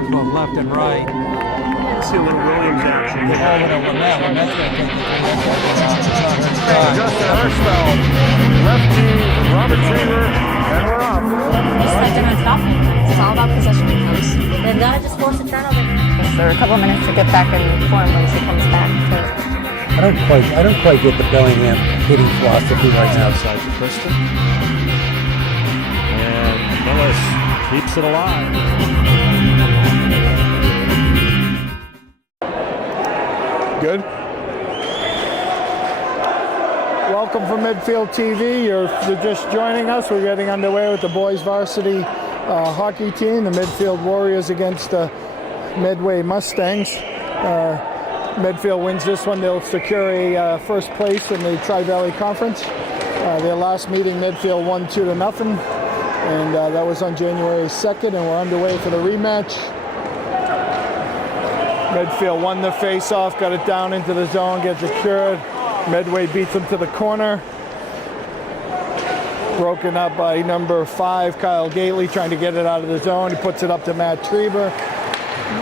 goes both left and right. See a little Williams action. They hold it over net, and that's going to take the Justin Hirschfeld, lefty, Robert Trieber, and we're off. Just like they're not stopping. It's all about possession. They've got to just force a turnover. There are a couple of minutes to get back in form when she comes back. I don't quite get the Bellingham hitting philosophy right now. Outside to Kristen. And Millis keeps it alive. Good. Welcome from Medfield TV. You're just joining us. We're getting underway with the boys varsity hockey team, the Medfield Warriors against the Medway Mustangs. Medfield wins this one. They'll secure a first place in the Tri-Valley Conference. Their last meeting, Medfield won 2-0, and that was on January 2nd, and we're underway for the rematch. Medfield won the face-off, got it down into the zone, gets it secured. Medway beats them to the corner. Broken up by number 5, Kyle Gately, trying to get it out of the zone. He puts it up to Matt Trieber.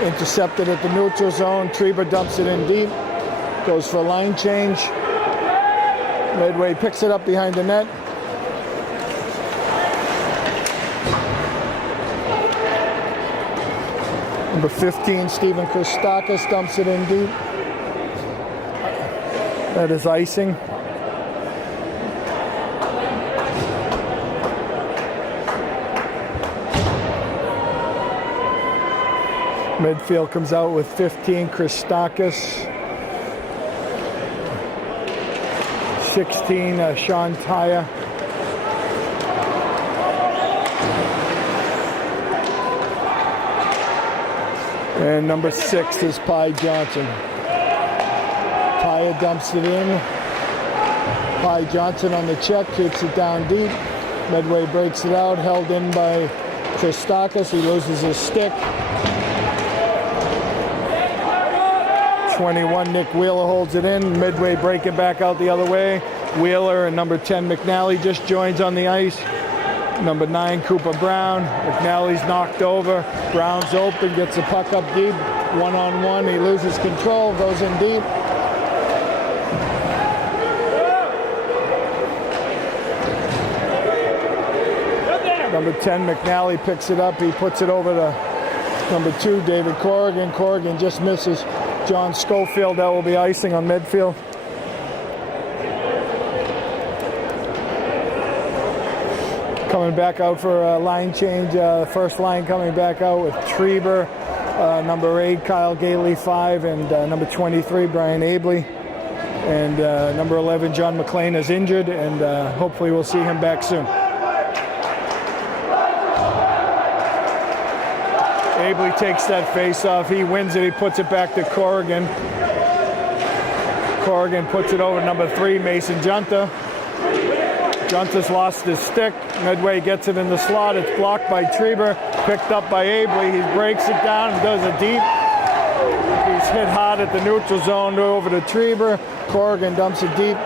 Intercepted at the neutral zone. Trieber dumps it in deep. Goes for a line change. Medway picks it up behind the net. Number 15, Stephen Christakis, dumps it in deep. That is icing. Medfield comes out with 15, Christakis. 16, Sean Taya. And number 6 is Pi Johnson. Taya dumps it in. Pi Johnson on the check, keeps it down deep. Medway breaks it out, held in by Christakis. He loses his stick. 21, Nick Wheeler holds it in. Medway breaking back out the other way. Wheeler and number 10, McNally, just joins on the ice. Number 9, Cooper Brown. McNally's knocked over. Brown's open, gets the puck up deep. One-on-one, he loses control, goes in deep. Number 10, McNally picks it up. He puts it over to number 2, David Corrigan. Corrigan just misses John Schofield. That will be icing on Medfield. Coming back out for a line change. First line coming back out with Trieber, number 8, Kyle Gately, 5, and number 23, Brian Abley. And number 11, John McLean, is injured, and hopefully we'll see him back soon. Abley takes that face off. He wins it. He puts it back to Corrigan. Corrigan puts it over number 3, Mason Junta. Junta's lost his stick. Medway gets it in the slot. It's blocked by Trieber. Picked up by Abley. He breaks it down and does a deep. He's hit hard at the neutral zone over to Trieber. Corrigan dumps it deep.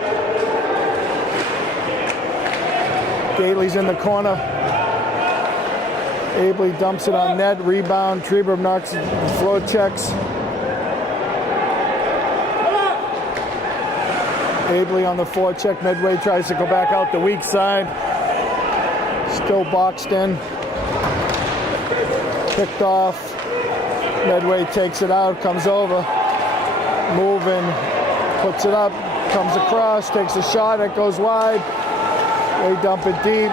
Gately's in the corner. Abley dumps it on net, rebound. Trieber knocks it, floor checks. Abley on the forecheck. Medway tries to go back out the weak side. Still boxed in. Picked off. Medway takes it out, comes over. Moving, puts it up, comes across, takes a shot, it goes wide. They dump it deep.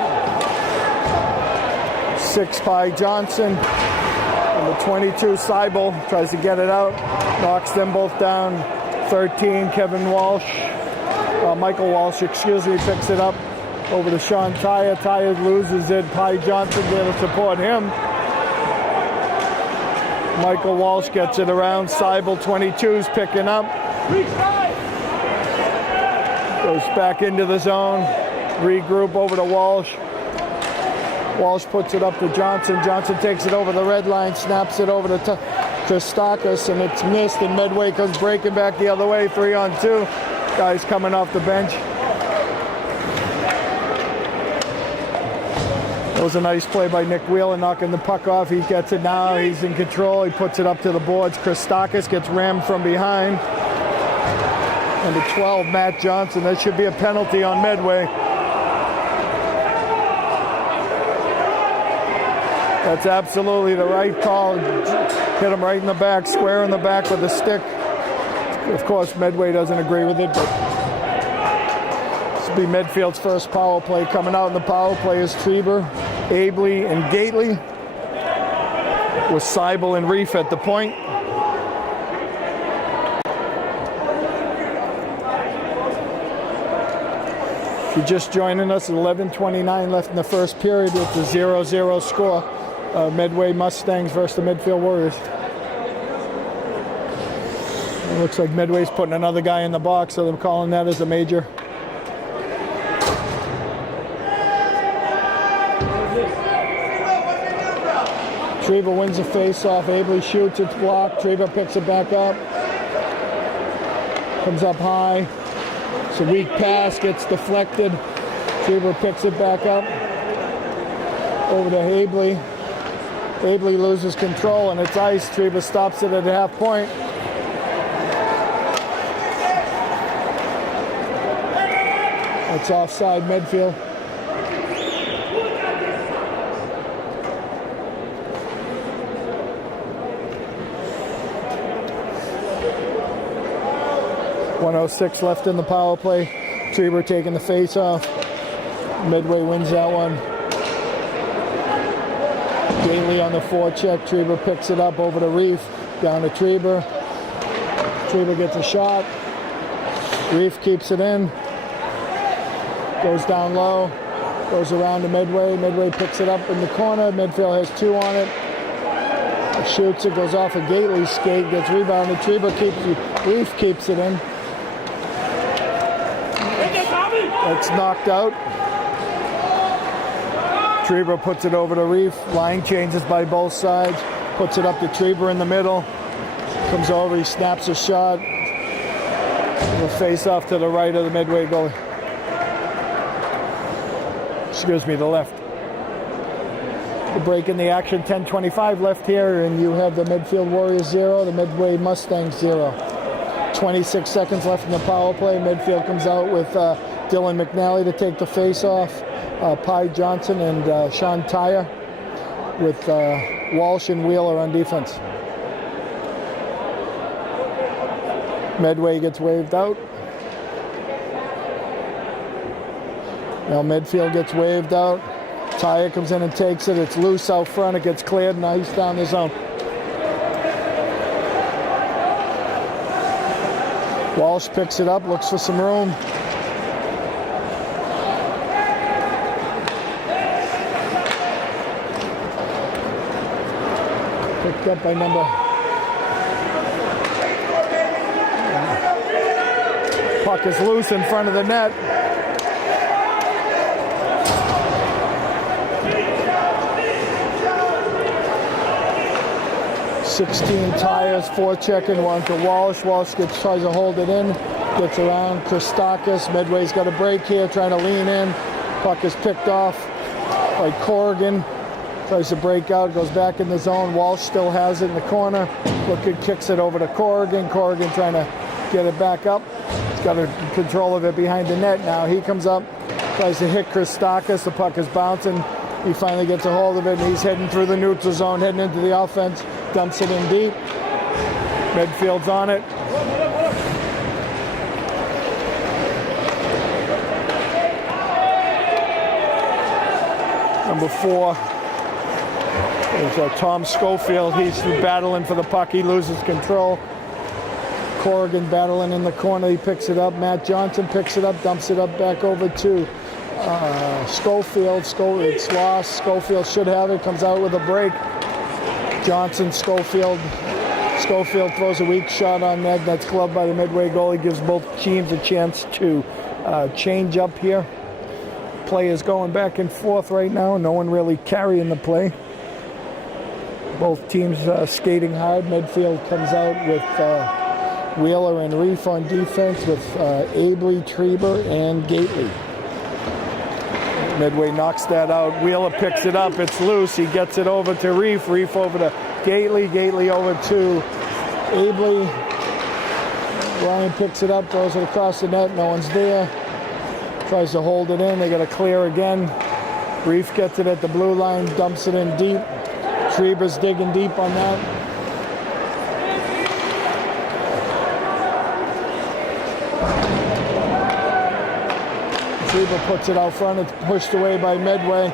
6, Pi Johnson. Number 22, Seibel, tries to get it out. Knocks them both down. 13, Kevin Walsh. Michael Walsh, excuse me, picks it up over to Sean Taya. Taya loses it. Pi Johnson there to support him. Michael Walsh gets it around. Seibel, 22's picking up. Goes back into the zone. Regroup over to Walsh. Walsh puts it up to Johnson. Johnson takes it over the red line, snaps it over to Christakis, and it's missed, and Medway comes breaking back the other way, 3-on-2. Guys coming off the bench. That was a nice play by Nick Wheeler, knocking the puck off. He gets it now. He's in control. He puts it up to the boards. Christakis gets rammed from behind. Number 12, Matt Johnson. That should be a penalty on Medway. That's absolutely the right call. Hit him right in the back, square in the back with a stick. Of course, Medway doesn't agree with it, but this will be Medfield's first power play. Coming out in the power play is Trieber, Abley, and Gately, with Seibel and Reef at the point. If you're just joining us, 11:29 left in the first period with the 0-0 score. Medway Mustangs versus the Medfield Warriors. It looks like Medway's putting another guy in the box, so they're calling that as a major. Trieber wins the face-off. Abley shoots, it's blocked. Trieber picks it back up. Comes up high. It's a weak pass, gets deflected. Trieber picks it back up. Over to Abley. Abley loses control and it's ice. Trieber stops it at half point. It's offside Medfield. .106 left in the power play. Trieber taking the face off. Medway wins that one. Gately on the forecheck. Trieber picks it up over to Reef. Down to Trieber. Trieber gets a shot. Reef keeps it in. Goes down low. Goes around to Medway. Medway picks it up in the corner. Medfield has two on it. Shoots it. Goes off a Gately skate. Gets rebounded. Trieber keeps it. Reef keeps it in. It's knocked out. Trieber puts it over to Reef. Line changes by both sides. Puts it up to Trieber in the middle. Comes over, he snaps a shot. The face off to the right of the Medway goalie. Excuse me, the left. The break in the action, 10:25 left here, and you have the Medfield Warriors 0, the Medway Mustangs 0. 26 seconds left in the power play. Medfield comes out with Dylan McNally to take the face off. Pi Johnson and Sean Tyre with Walsh and Wheeler on defense. Medway gets waved out. Now Medfield gets waved out. Tyre comes in and takes it. It's loose out front. It gets cleared and ice down the zone. Walsh picks it up, looks for some room. Picked up by number. Puck is loose in front of the net. .16 Tires, forechecking, one to Walsh. Walsh tries to hold it in, gets around Christakis. Medway's got a break here, trying to lean in. Puck is picked off by Corrigan. Tries to break out, goes back in the zone. Walsh still has it in the corner. Looking, kicks it over to Corrigan. Corrigan trying to get it back up. He's got control of it behind the net now. He comes up, tries to hit Christakis. The puck is bouncing. He finally gets a hold of it, and he's heading through the neutral zone, heading into the offense. Dumps it in deep. Medfield's on it. Number 4 is Tom Schofield. He's battling for the puck. He loses control. Corrigan battling in the corner. He picks it up. Matt Johnson picks it up, dumps it up back over to Schofield. It's lost. Schofield should have it. Comes out with a break. Johnson, Schofield throws a weak shot on net. That's gloved by the Medway goalie. Gives both teams a chance to change up here. Play is going back and forth right now. No one really carrying the play. Both teams skating hard. Medfield comes out with Wheeler and Reef on defense with Abley, Trieber, and Gately. Medway knocks that out. Wheeler picks it up. It's loose. He gets it over to Reef. Reef over to Gately. Gately over to Abley. Ryan picks it up, throws it across the net. No one's there. Tries to hold it in. They got to clear again. Reef gets it at the blue line, dumps it in deep. Treber's digging deep on that. Treber puts it out front. It's pushed away by Medway.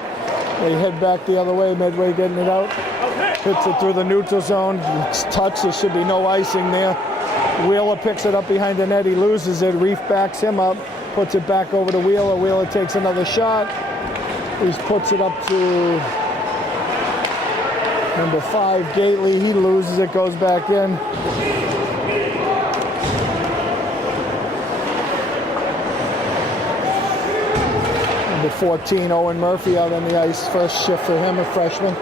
They head back the other way. Medway getting it out. Hits it through the neutral zone. It's touched. There should be no icing there. Wheeler picks it up behind the net. He loses it. Reef backs him up. Puts it back over to Wheeler. Wheeler takes another shot. He puts it up to number 5, Gately. He loses it. Goes back in. Number 14, Owen Murphy out on the ice. First shift for him, a freshman.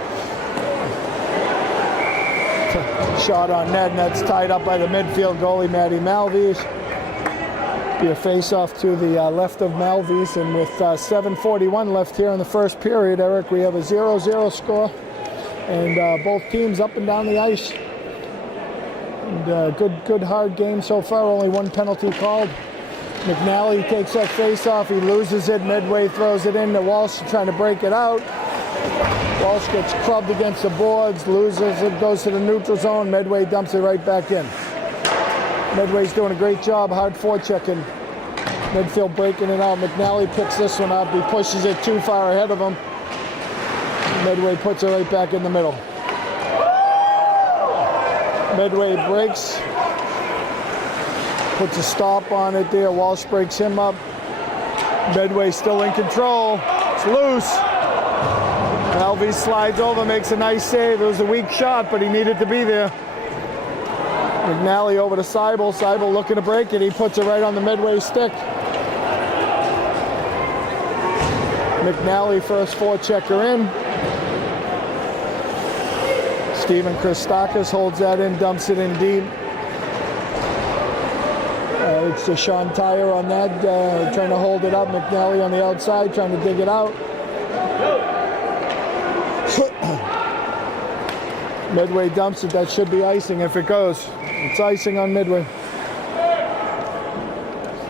Shot on net, and that's tied up by the midfield goalie, Matty Malvies. Be a face-off to the left of Malvies, and with 7:41 left here in the first period, Eric, we have a 0-0 score, and both teams up and down the ice. And good hard game so far. Only one penalty called. McNally takes that face-off. He loses it. Medway throws it in to Walsh, trying to break it out. Walsh gets clubbed against the boards, loses it, goes to the neutral zone. Medway dumps it right back in. Medway's doing a great job, hard forechecking. Medfield breaking it out. McNally picks this one up. He pushes it too far ahead of him. Medway puts it right back in the middle. Medway breaks. Puts a stop on it there. Walsh breaks him up. Medway still in control. It's loose. Malvies slides over, makes a nice save. It was a weak shot, but he needed to be there. McNally over to Seibel. Seibel looking to break it. He puts it right on the Medway stick. McNally first forechecker in. Steven Christakis holds that in, dumps it in deep. It's to Sean Tyre on that, trying to hold it up. McNally on the outside, trying to dig it out. Medway dumps it. That should be icing if it goes. It's icing on Medway.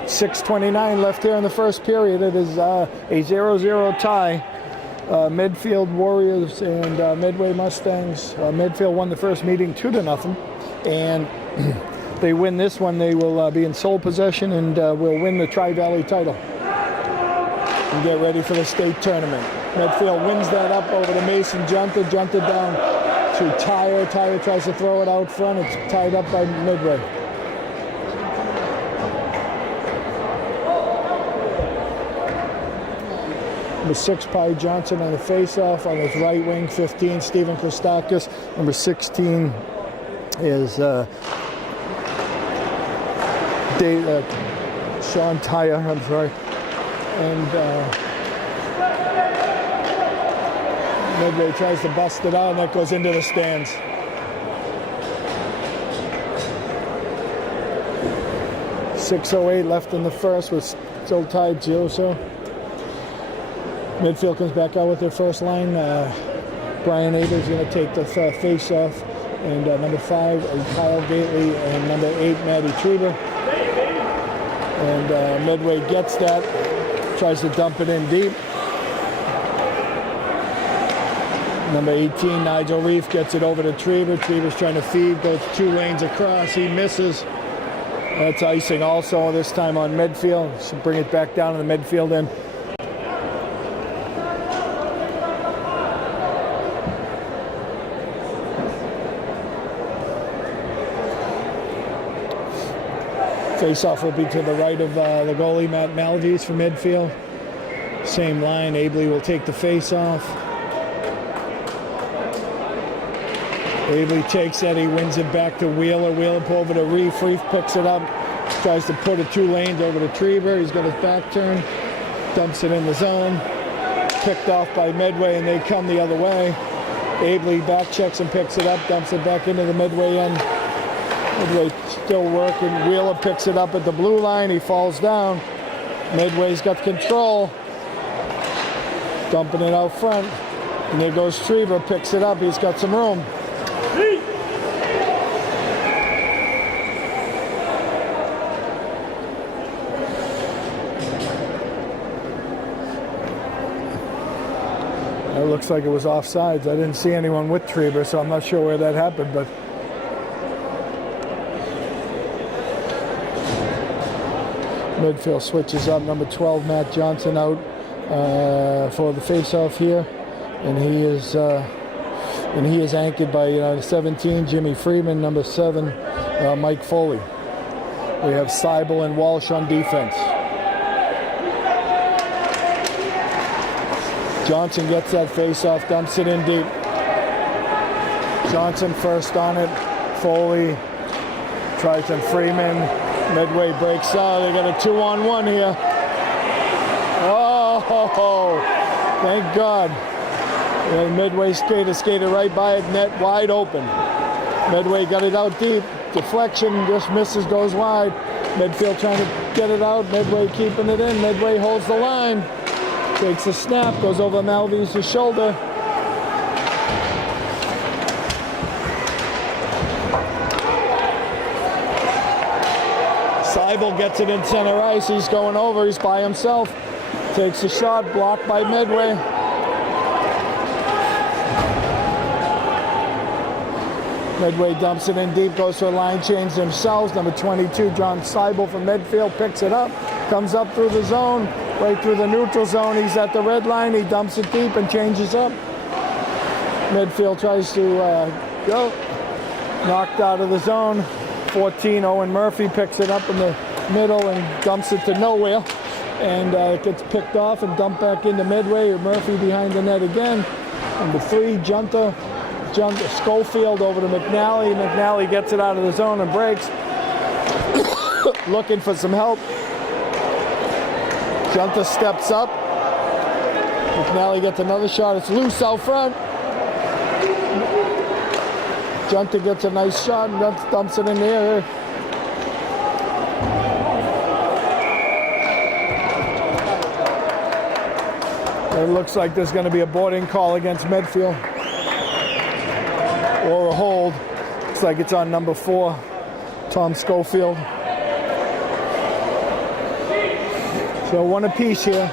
6:29 left here in the first period. It is a 0-0 tie. Medfield Warriors and Medway Mustangs. Medfield won the first meeting 2-0, and they win this one, they will be in sole possession and will win the Tri-Valley title and get ready for the state tournament. Medfield wins that up over to Mason Junta. Junta down to Tyre. Tyre tries to throw it out front. It's tied up by Medway. Number 6, Pi Johnson on the face-off. On his right wing, 15, Steven Christakis. Number 16 is Sean Tyre, I'm sorry. And Medway tries to bust it out, and that goes into the stands. .608 left in the first, with still tied 0-0. Medfield comes back out with their first line. Brian Abel's going to take the face-off. And number 5 is Kyle Gately, and number 8, Matty Treber. And Medway gets that, tries to dump it in deep. Number 18, Nigel Reef, gets it over to Treber. Treber's trying to feed, goes 2 lanes across. He misses. That's icing also, this time on Medfield. So bring it back down to the Medfield end. Face-off will be to the right of the goalie, Matt Malvies, for Medfield. Same line. Abley will take the face-off. Abley takes that. He wins it back to Wheeler. Wheeler pull over to Reef. Reef picks it up. Tries to put it 2 lanes over to Treber. He's got his back turn. Dumps it in the zone. Picked off by Medway, and they come the other way. Abley back checks and picks it up. Dumps it back into the Medway end. Medway still working. Wheeler picks it up at the blue line. He falls down. Medway's got control. Dumping it out front. And there goes Trieber, picks it up. He's got some room. It looks like it was offsides. I didn't see anyone with Trieber, so I'm not sure where that happened, but Medfield switches up. Number 12, Matt Johnson, out for the face-off here, and he is anchored by 17, Jimmy Freeman, number 7, Mike Foley. We have Seibel and Walsh on defense. Johnson gets that face-off, dumps it in deep. Johnson first on it. Foley tries on Freeman. Medway breaks out. They got a 2-on-1 here. Oh, thank God. And Medway skated right by it, net wide open. Medway got it out deep. Deflection, just misses, goes wide. Medfield trying to get it out. Medway keeping it in. Medway holds the line. Takes a snap, goes over Malvies' shoulder. Seibel gets it in center ice. He's going over. He's by himself. Takes a shot, blocked by Medway. Medway dumps it in deep, goes for a line change themselves. Number 22, John Seibel from Medfield, picks it up, comes up through the zone. Right through the neutral zone. He's at the red line. He dumps it deep and changes up. Medfield tries to go. Knocked out of the zone. 14, Owen Murphy picks it up in the middle and dumps it to nowhere. And it gets picked off and dumped back into Medway. Murphy behind the net again. Number 3, Junta Schofield over to McNally. McNally gets it out of the zone and breaks. Looking for some help. Junta steps up. McNally gets another shot. It's loose out front. Junta gets a nice shot and dumps it in the air. It looks like there's going to be a boarding call against Medfield. Or a hold. Looks like it's on number 4, Tom Schofield. So one apiece here.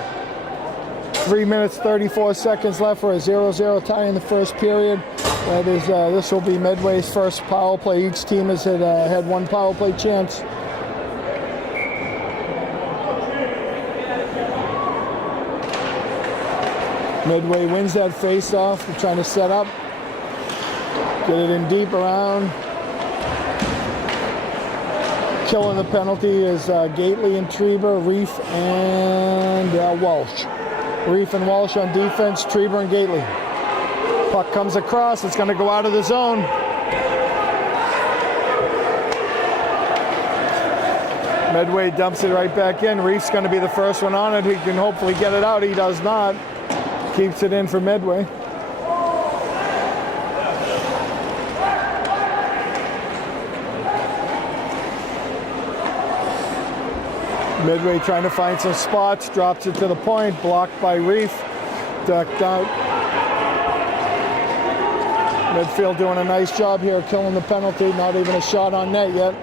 3 minutes, 34 seconds left for a 0-0 tie in the first period. That is, this will be Medway's first power play. Each team has had one power play chance. Medway wins that face-off. They're trying to set up. Get it in deep around. Killing the penalty is Gately and Trieber, Reef and Walsh. Reef and Walsh on defense, Trieber and Gately. Puck comes across, it's going to go out of the zone. Medway dumps it right back in. Reef's going to be the first one on it. He can hopefully get it out. He does not. Keeps it in for Medway. Medway trying to find some spots, drops it to the point, blocked by Reef, ducked out. Medfield doing a nice job here, killing the penalty, not even a shot on net yet.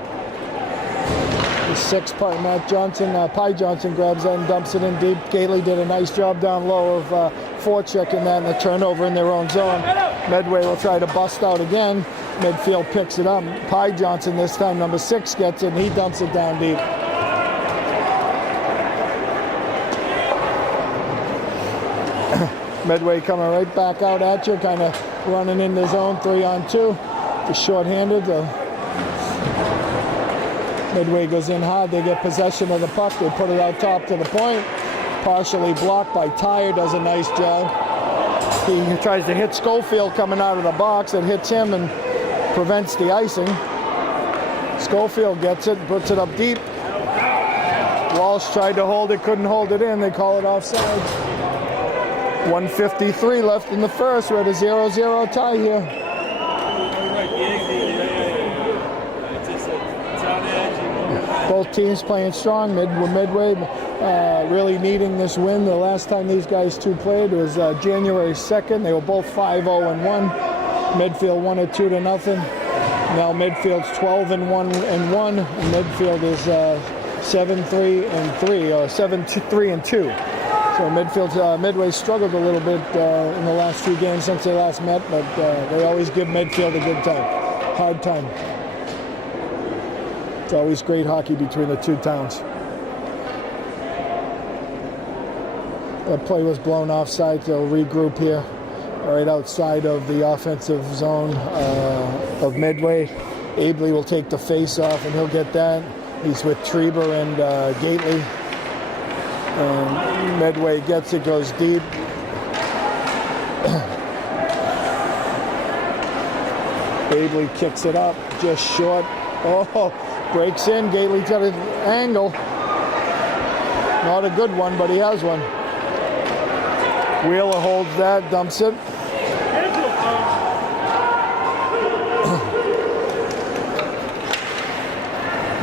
The 6 part, Matt Johnson, Pie Johnson grabs that and dumps it in deep. Gately did a nice job down low of forechecking that and the turnover in their own zone. Medway will try to bust out again. Medfield picks it up. Pie Johnson this time, number 6, gets it and he dumps it down deep. Medway coming right back out at you, kind of running in the zone, 3-on-2. Just short-handed. Medway goes in hard. They get possession of the puck. They put it out top to the point. Partially blocked by Tyre. Does a nice job. He tries to hit Schofield coming out of the box. It hits him and prevents the icing. Schofield gets it, puts it up deep. Walsh tried to hold it, couldn't hold it in. They call it offside. 1:53 left in the first. We're at a 0-0 tie here. Both teams playing strong. Medway really needing this win. The last time these guys two played was January 2nd. They were both 5-0-1. Medfield won it 2-0. Now Medfield's 12-1-1. Medfield is 7-3-3 or 7-3-2. So Medway struggled a little bit in the last few games since they last met, but they always give Medfield a good time, hard time. It's always great hockey between the two towns. That play was blown offside. They'll regroup here, right outside of the offensive zone of Medway. Abley will take the face off, and he'll get that. He's with Treber and Gately. And Medway gets it, goes deep. Abley kicks it up, just short. Oh, breaks in. Gately's got an angle. Not a good one, but he has one. Wheeler holds that, dumps it.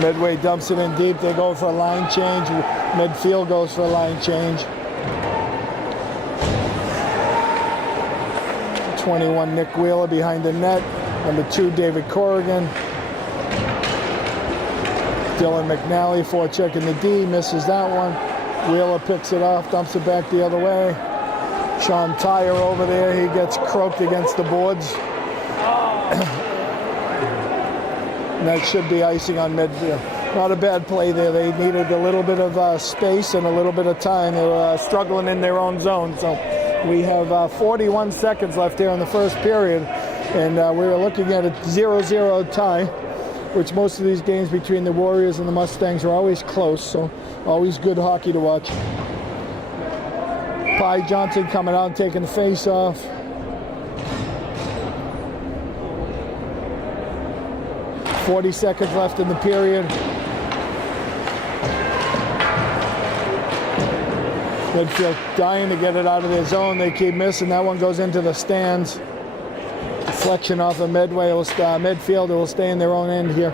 Medway dumps it in deep. They go for a line change. Medfield goes for a line change. 21, Nick Wheeler behind the net. Number 2, David Corrigan. Dylan McNally forechecking the D, misses that one. Wheeler picks it off, dumps it back the other way. Sean Tyre over there, he gets croaked against the boards. And that should be icing on Medfield. Not a bad play there. They needed a little bit of space and a little bit of time. They were struggling in their own zone. So we have 41 seconds left here in the first period. And we're looking at a 0-0 tie, which most of these games between the Warriors and the Mustangs are always close. So always good hockey to watch. Pye Johnson coming out and taking the face off. .40 seconds left in the period. Medfield dying to get it out of their zone. They keep missing. That one goes into the stands. Deflection off of Medway. Medfield will stay in their own end here.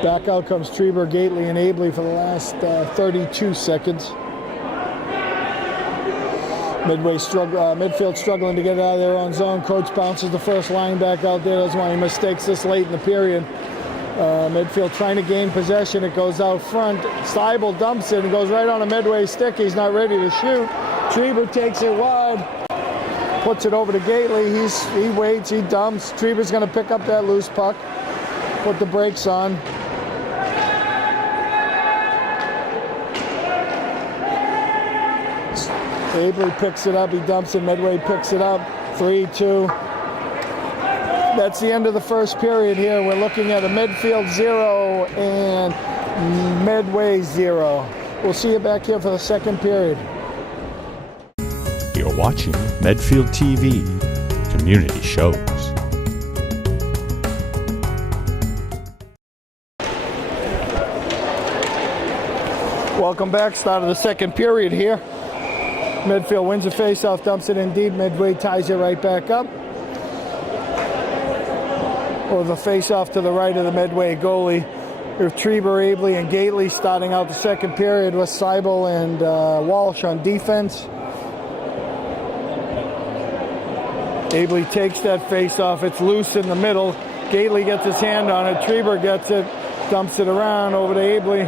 Back out comes Treber, Gately, and Abley for the last 32 seconds. Midfield struggling to get it out of their own zone. Coach bounces the first line back out there. That's why he mistakes this late in the period. Midfield trying to gain possession. It goes out front. Seibel dumps it and goes right on a Medway stick. He's not ready to shoot. Treber takes it wide. Puts it over to Gately. He waits. He dumps. Treber's going to pick up that loose puck. Put the brakes on. Abley picks it up, he dumps it, Medway picks it up, 3-2. That's the end of the first period here. We're looking at a Medfield 0 and Medway 0. We'll see you back here for the second period. You're watching Medfield TV, community shows. Welcome back, start of the second period here. Medfield wins a face-off, dumps it in deep. Medway ties it right back up. Or the face-off to the right of the Medway goalie. With Treber, Abley, and Gately starting out the second period with Seibel and Walsh on defense. Abley takes that face-off. It's loose in the middle. Gately gets his hand on it. Treber gets it, dumps it around over to Abley.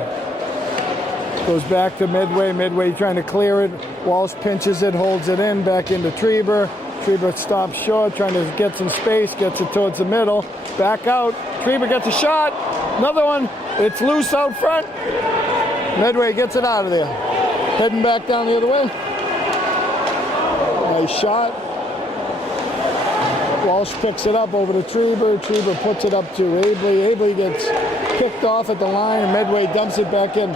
Goes back to Medway. Medway trying to clear it. Walsh pinches it, holds it in, back into Treber. Treber stops short, trying to get some space, gets it towards the middle. Back out. Treber gets a shot. Another one. It's loose out front. Medway gets it out of there. Heading back down the other way. Nice shot. Walsh picks it up over to Treber. Treber puts it up to Abley. Abley gets picked off at the line, and Medway dumps it back in.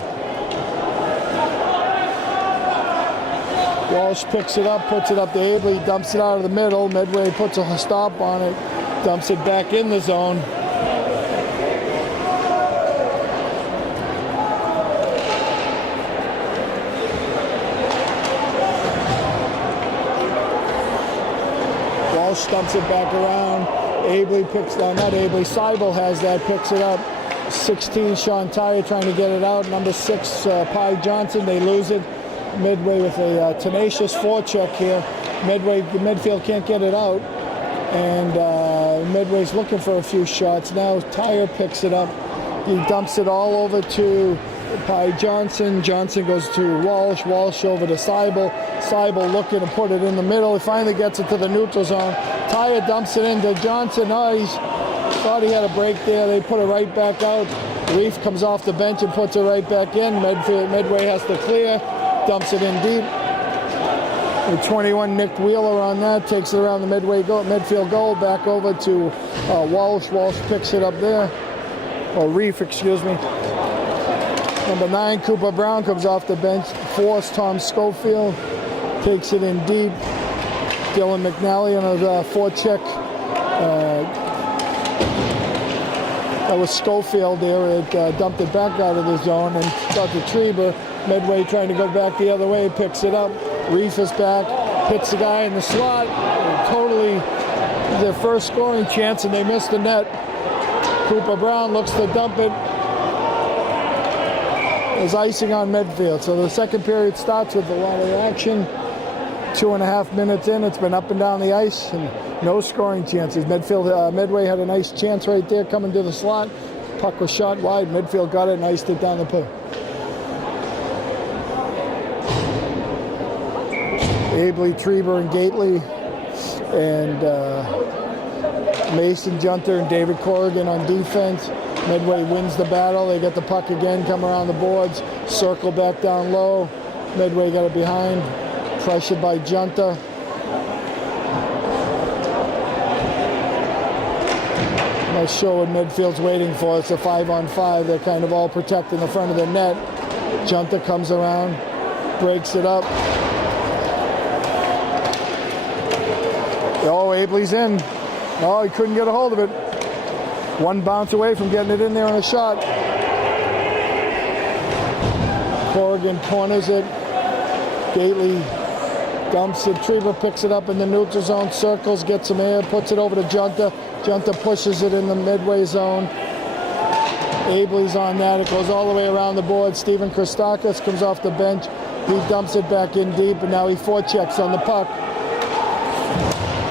Walsh picks it up, puts it up to Abley, dumps it out of the middle. Medway puts a stop on it, dumps it back in the zone. Walsh dumps it back around. Seibel has that, picks it up. 16, Sean Tyre trying to get it out. Number 6, Pi Johnson, they lose it. Medway with a tenacious forecheck here. Medfield can't get it out. And Medway's looking for a few shots. Now Tyre picks it up. He dumps it all over to Pi Johnson. Johnson goes to Walsh. Walsh over to Seibel. Seibel looking to put it in the middle. He finally gets it to the neutral zone. Tyre dumps it into Johnson. Oh, he's thought he had a break there. They put it right back out. Reef comes off the bench and puts it right back in. Medway has to clear. Dumps it in deep. The 21, Nick Wheeler on that. Takes it around the Medfield goal. Back over to Walsh. Walsh picks it up there. Or Reef, excuse me. Number 9, Cooper Brown comes off the bench. 4, Tom Schofield takes it in deep. Dylan McNally on a forecheck. That was Schofield there. It dumped it back out of the zone and got to Trieber. Medway trying to go back the other way, picks it up. Reef is back, hits the guy in the slot. Totally their first scoring chance, and they missed the net. Cooper Brown looks to dump it. There's icing on Medfield. So the second period starts with a lot of action. 2.5 minutes in, it's been up and down the ice, and no scoring chances. Medway had a nice chance right there coming to the slot. Puck was shot wide. Medfield got it and iced it down the pit. Abley, Trieber, and Gately, and Mason Junter and David Corrigan on defense. Medway wins the battle. They get the puck again, come around the boards, circle back down low. Medway got it behind, pressured by Junter. Not sure what Medfield's waiting for. It's a 5-on-5. They're kind of all protecting the front of the net. Junter comes around, breaks it up. Oh, Abley's in. Oh, he couldn't get a hold of it. One bounce away from getting it in there on a shot. Corrigan corners it. Gately dumps it. Trieber picks it up in the neutral zone, circles, gets some air, puts it over to Junter. Junter pushes it in the Medway zone. Abley's on that. It goes all the way around the board. Steven Christakis comes off the bench. He dumps it back in deep, and now he forechecks on the puck.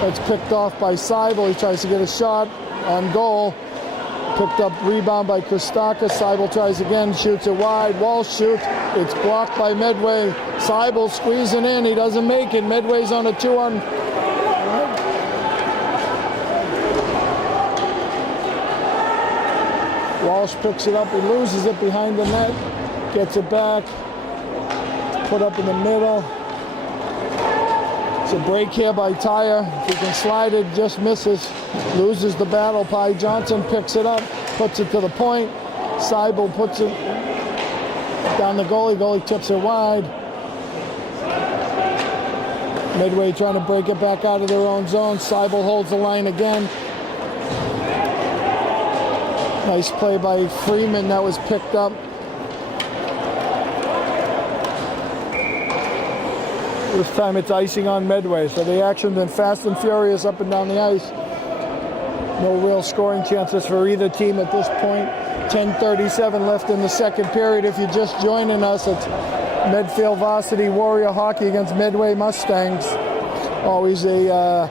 That's picked off by Seibel. He tries to get a shot on goal. Picked up, rebound by Christakis. Seibel tries again, shoots it wide. Walsh shoots. It's blocked by Medway. Seibel squeezing in. He doesn't make it. Medway's on a 2-on. Walsh picks it up. He loses it behind the net. Gets it back. Put up in the middle. It's a break here by Tyre. If he can slide it, just misses. Loses the battle. Pi Johnson picks it up, puts it to the point. Seibel puts it down the goalie. Goalie tips it wide. Medway trying to break it back out of their own zone. Seibel holds the line again. Nice play by Freeman. That was picked up. This time it's icing on Medway. So the action's been fast and furious up and down the ice. No real scoring chances for either team at this point. 10:37 left in the second period. If you're just joining us, it's Medfield Varsity Warrior Hockey against Medway Mustangs. Always a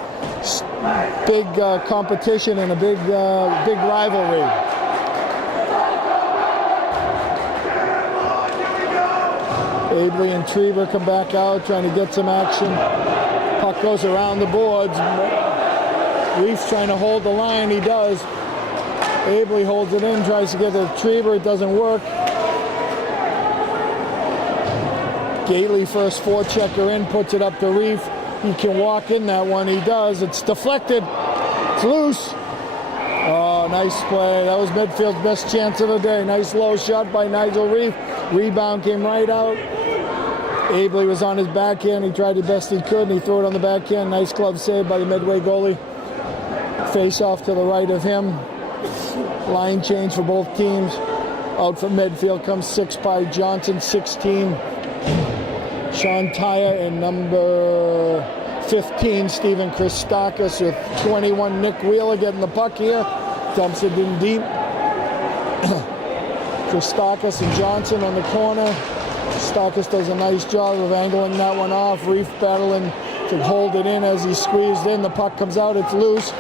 big competition and a big rivalry. Abley and Trieber come back out trying to get some action. Puck goes around the boards. Reef's trying to hold the line. He does. Abley holds it in, tries to get it to Trieber. It doesn't work. Gately first forechecker in, puts it up to Reef. He can walk in that one. He does. It's deflected. It's loose. Oh, nice play. That was Medfield's best chance of the day. Nice low shot by Nigel Reef. Rebound came right out. Abley was on his backhand. He tried the best he could, and he threw it on the backhand. Nice glove save by the Medway goalie. Face off to the right of him. Line change for both teams. Out from Medfield comes 6 by Johnson, 16. Sean Tyre and number 15, Stephen Christakis. With 21, Nick Wheeler getting the puck here. Dumps it in deep. Christakis and Johnson on the corner. Christakis does a nice job of angling that one off. Reef battling to hold it in as he squeezed in. The puck comes out, it's loose.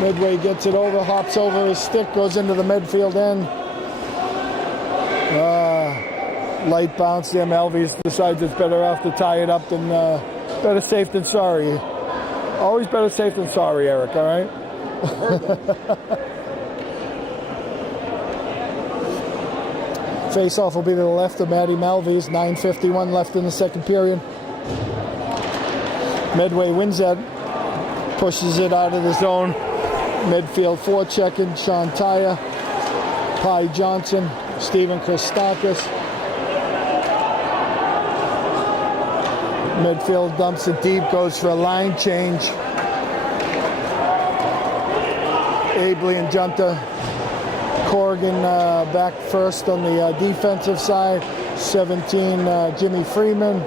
Medway gets it over, hops over his stick, goes into the Medfield end. Light bounce there. Malvies decides it's better off to tie it up than better safe than sorry. Always better safe than sorry, Eric, all right? Face-off will be to the left of Matty Malvies. 9:51 left in the second period. Medway wins that, pushes it out of the zone. Medfield forechecking, Sean Tyer, Pi Johnson, Stephen Christakis. Medfield dumps it deep, goes for a line change. Abley and Junta. Corrigan back first on the defensive side. 17, Jimmy Freeman.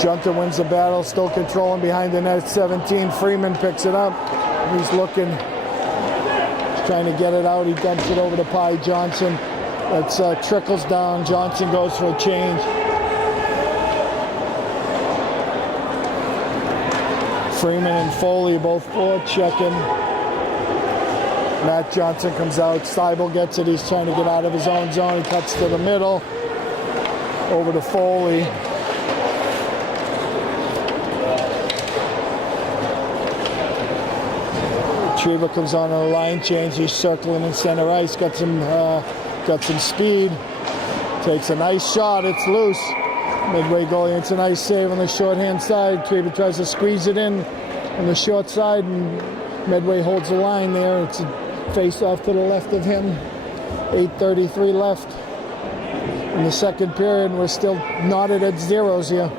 Junta wins the battle, still controlling behind the net. 17, Freeman picks it up. He's looking, trying to get it out. He dumps it over to Pi Johnson. That's trickles down. Johnson goes for a change. Freeman and Foley both forechecking. Matt Johnson comes out. Seibel gets it. He's trying to get out of his own zone. He cuts to the middle. Over to Foley. Retriever comes on a line change. He's circling in center ice. Got some speed. Takes a nice shot. It's loose. Medway goalie, it's a nice save on the shorthand side. Retriever tries to squeeze it in on the short side, and Medway holds the line there. It's a face-off to the left of him. 8:33 left in the second period. We're still knotted at zeros here.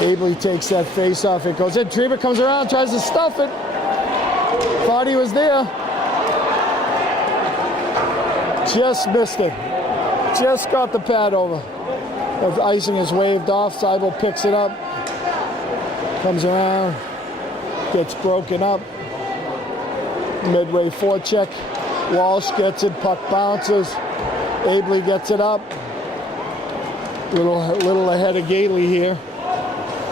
Abley takes that face-off. It goes in. Retriever comes around, tries to stuff it. Thought he was there. Just missed it. Just got the pad over. As icing is waved off, Seibel picks it up. Comes around. Gets broken up. Medway forecheck. Walsh gets it. Puck bounces. Abley gets it up. Little ahead of Gately here.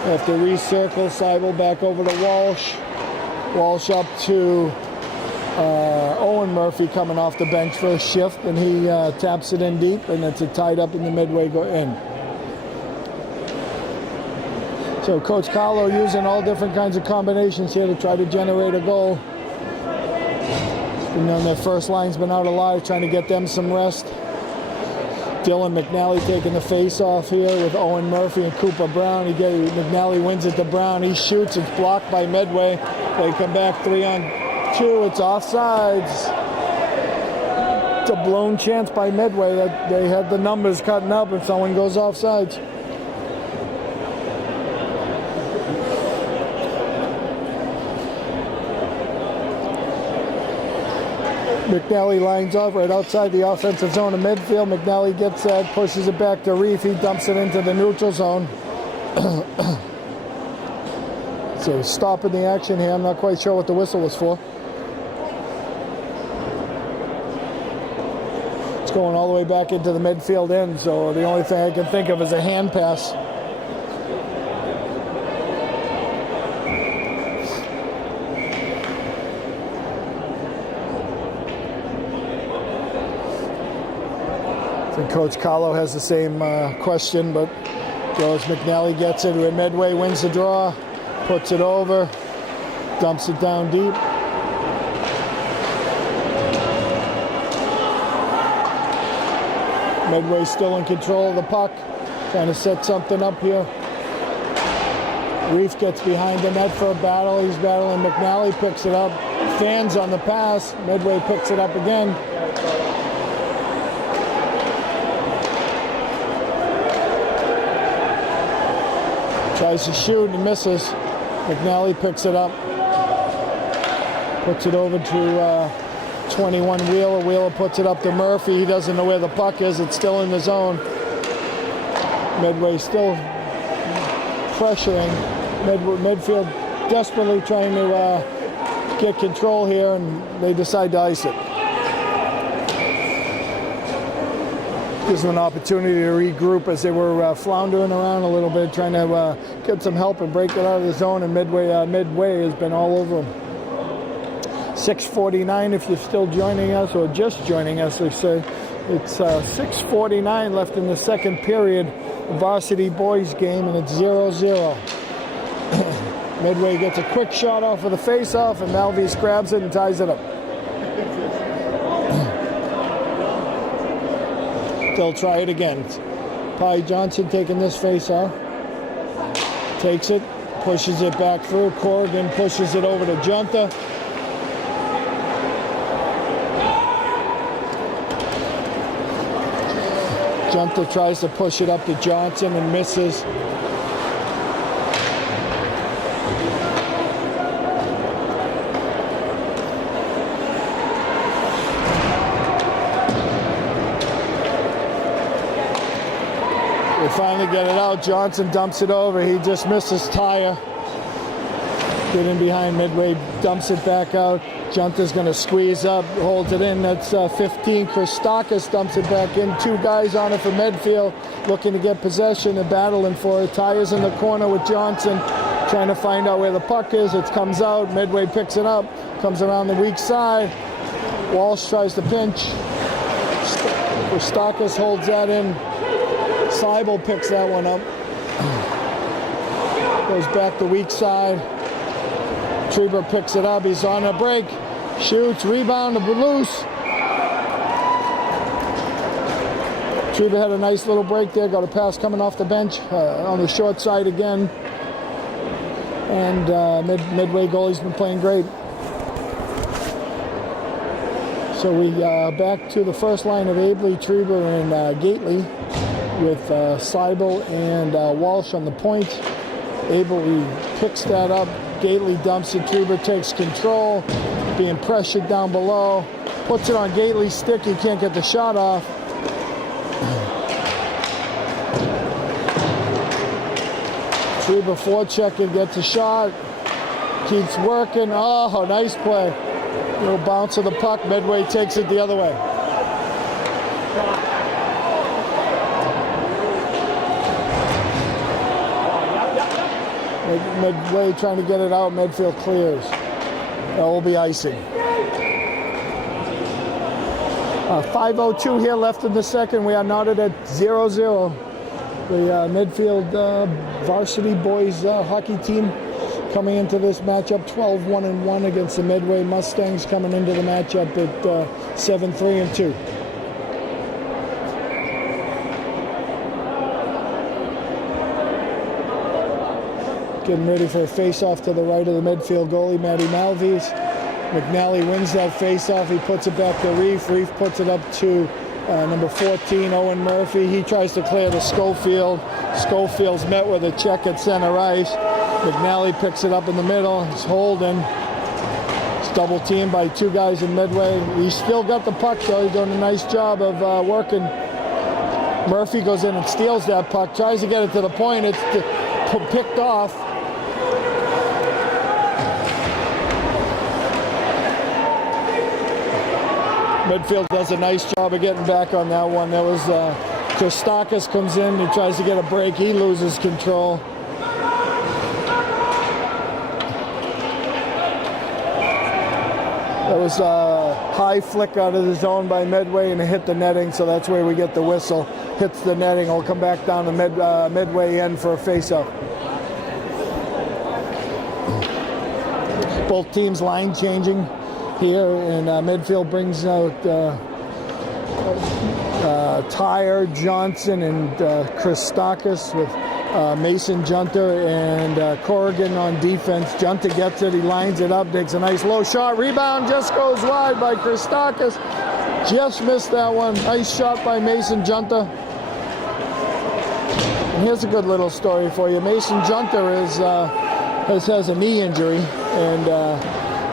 After recircle, Seibel back over to Walsh. Walsh up to Owen Murphy coming off the bench for a shift, and he taps it in deep, and it's a tied up in the Medway end. So Coach Carlo using all different kinds of combinations here to try to generate a goal. And then their first line's been out alive, trying to get them some rest. Dylan McNally taking the face-off here with Owen Murphy and Cooper Brown. McNally wins it to Brown. He shoots. It's blocked by Medway. They come back 3-on-2. It's offsides. It's a blown chance by Medway that they had the numbers cutting up if someone goes offsides. McNally lines up right outside the offensive zone of Medfield. McNally gets that, pushes it back to Reef. He dumps it into the neutral zone. So stopping the action here. I'm not quite sure what the whistle was for. It's going all the way back into the Medfield end, so the only thing I can think of is a hand pass. I think Coach Carlo has the same question, but goes McNally gets it. Medway wins the draw, puts it over, dumps it down deep. Medway still in control of the puck, trying to set something up here. Reef gets behind the net for a battle. He's battling. McNally picks it up. Fans on the pass. Medway picks it up again. Tries to shoot and misses. McNally picks it up. Puts it over to 21 Wheeler. Wheeler puts it up to Murphy. He doesn't know where the puck is. It's still in the zone. Medway still pressuring. Medfield desperately trying to get control here, and they decide to ice it. Gives them an opportunity to regroup as they were floundering around a little bit, trying to get some help and break it out of the zone, and Medway has been all over them. 6:49 if you're still joining us, or just joining us, they say. It's 6:49 left in the second period, varsity boys game, and it's 0-0. Medway gets a quick shot off of the face-off, and Malvis grabs it and ties it up. They'll try it again. Pi Johnson taking this face-off. Takes it, pushes it back through. Corrigan pushes it over to Junta. Junta tries to push it up to Johnson and misses. They finally get it out. Johnson dumps it over. He just missed his tire. Get in behind Medway, dumps it back out. Junta's going to squeeze up, holds it in. That's 15. Christakis dumps it back in. Two guys on it for Medfield, looking to get possession and battling for it. Tires in the corner with Johnson, trying to find out where the puck is. It comes out. Medway picks it up, comes around the weak side. Walsh tries to pinch. Christakis holds that in. Seibel picks that one up. Goes back to weak side. Trieber picks it up. He's on a break. Shoots. Rebound. Loose. Trieber had a nice little break there. Got a pass coming off the bench on the short side again. And Medway goalie's been playing great. So we back to the first line of Abley, Trieber, and Gately, with Seibel and Walsh on the point. Abley picks that up. Gately dumps it. Trieber takes control, being pressured down below. Puts it on Gately's stick. He can't get the shot off. Trieber forechecking, gets a shot. Keeps working. Oh, nice play. Little bounce of the puck. Medway takes it the other way. Medway trying to get it out. Medfield clears. That will be icing. 5:02 here left in the second. We are knotted at 0-0. The Medfield varsity boys hockey team coming into this matchup 12-1-1 against the Medway Mustangs, coming into the matchup at 7-3-2. Getting ready for a face-off to the right of the Medfield goalie, Matty Malvis. McNally wins that face-off. He puts it back to Reef. Reef puts it up to number 14, Owen Murphy. He tries to clear to Schofield. Schofield's met with a check at center ice. McNally picks it up in the middle. He's holding. It's double teamed by two guys in Medway. He's still got the puck, though. He's doing a nice job of working. Murphy goes in and steals that puck. Tries to get it to the point. It's picked off. Medfield does a nice job of getting back on that one. That was Christakis comes in. He tries to get a break. He loses control. That was a high flick out of the zone by Medway, and it hit the netting, so that's where we get the whistle. Hits the netting. We'll come back down to Medway end for a face-off. Both teams line changing here, and Medfield brings out Tyre, Johnson, and Christakis, with Mason Junta and Corrigan on defense. Junta gets it, he lines it up, takes a nice low shot, rebound just goes wide by Christakis. Just missed that one. Nice shot by Mason Junta. And here's a good little story for you. Mason Junta has a knee injury, and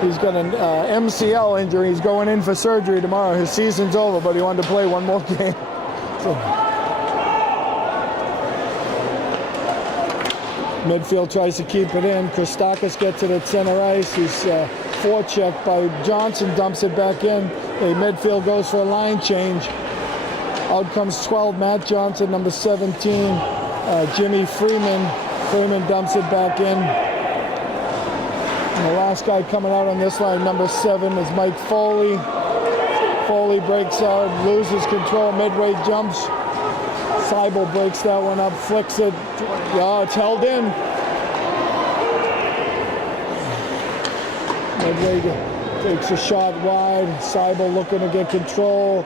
He's got an MCL injury. He's going in for surgery tomorrow. His season's over, but he wanted to play one more game. So, Medfield tries to keep it in. Christakis gets it at center ice. He's forechecked by Johnson, dumps it back in. Medfield goes for a line change. Out comes 12, Matt Johnson, number 17. Jimmy Freeman. Freeman dumps it back in. And the last guy coming out on this line, number 7, is Mike Foley. Foley breaks out, loses control. Medway jumps. Seibel breaks that one up, flicks it. Yeah, it's held in. Medway takes a shot wide. Seibel looking to get control.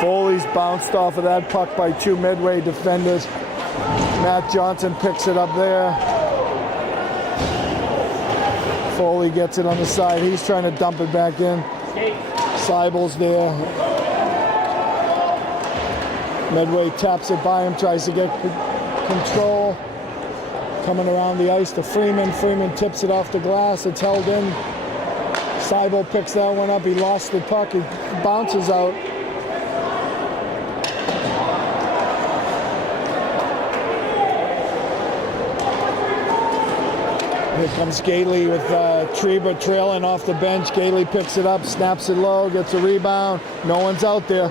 Foley's bounced off of that puck by 2 Medway defenders. Matt Johnson picks it up there. Foley gets it on the side. He's trying to dump it back in. Seibel's there. Medway taps it by him, tries to get control. Coming around the ice to Freeman. Freeman tips it off the glass. It's held in. Seibel picks that one up. He lost the puck. He bounces out. Here comes Gately with Treba trailing off the bench. Gately picks it up, snaps it low, gets a rebound. No one's out there.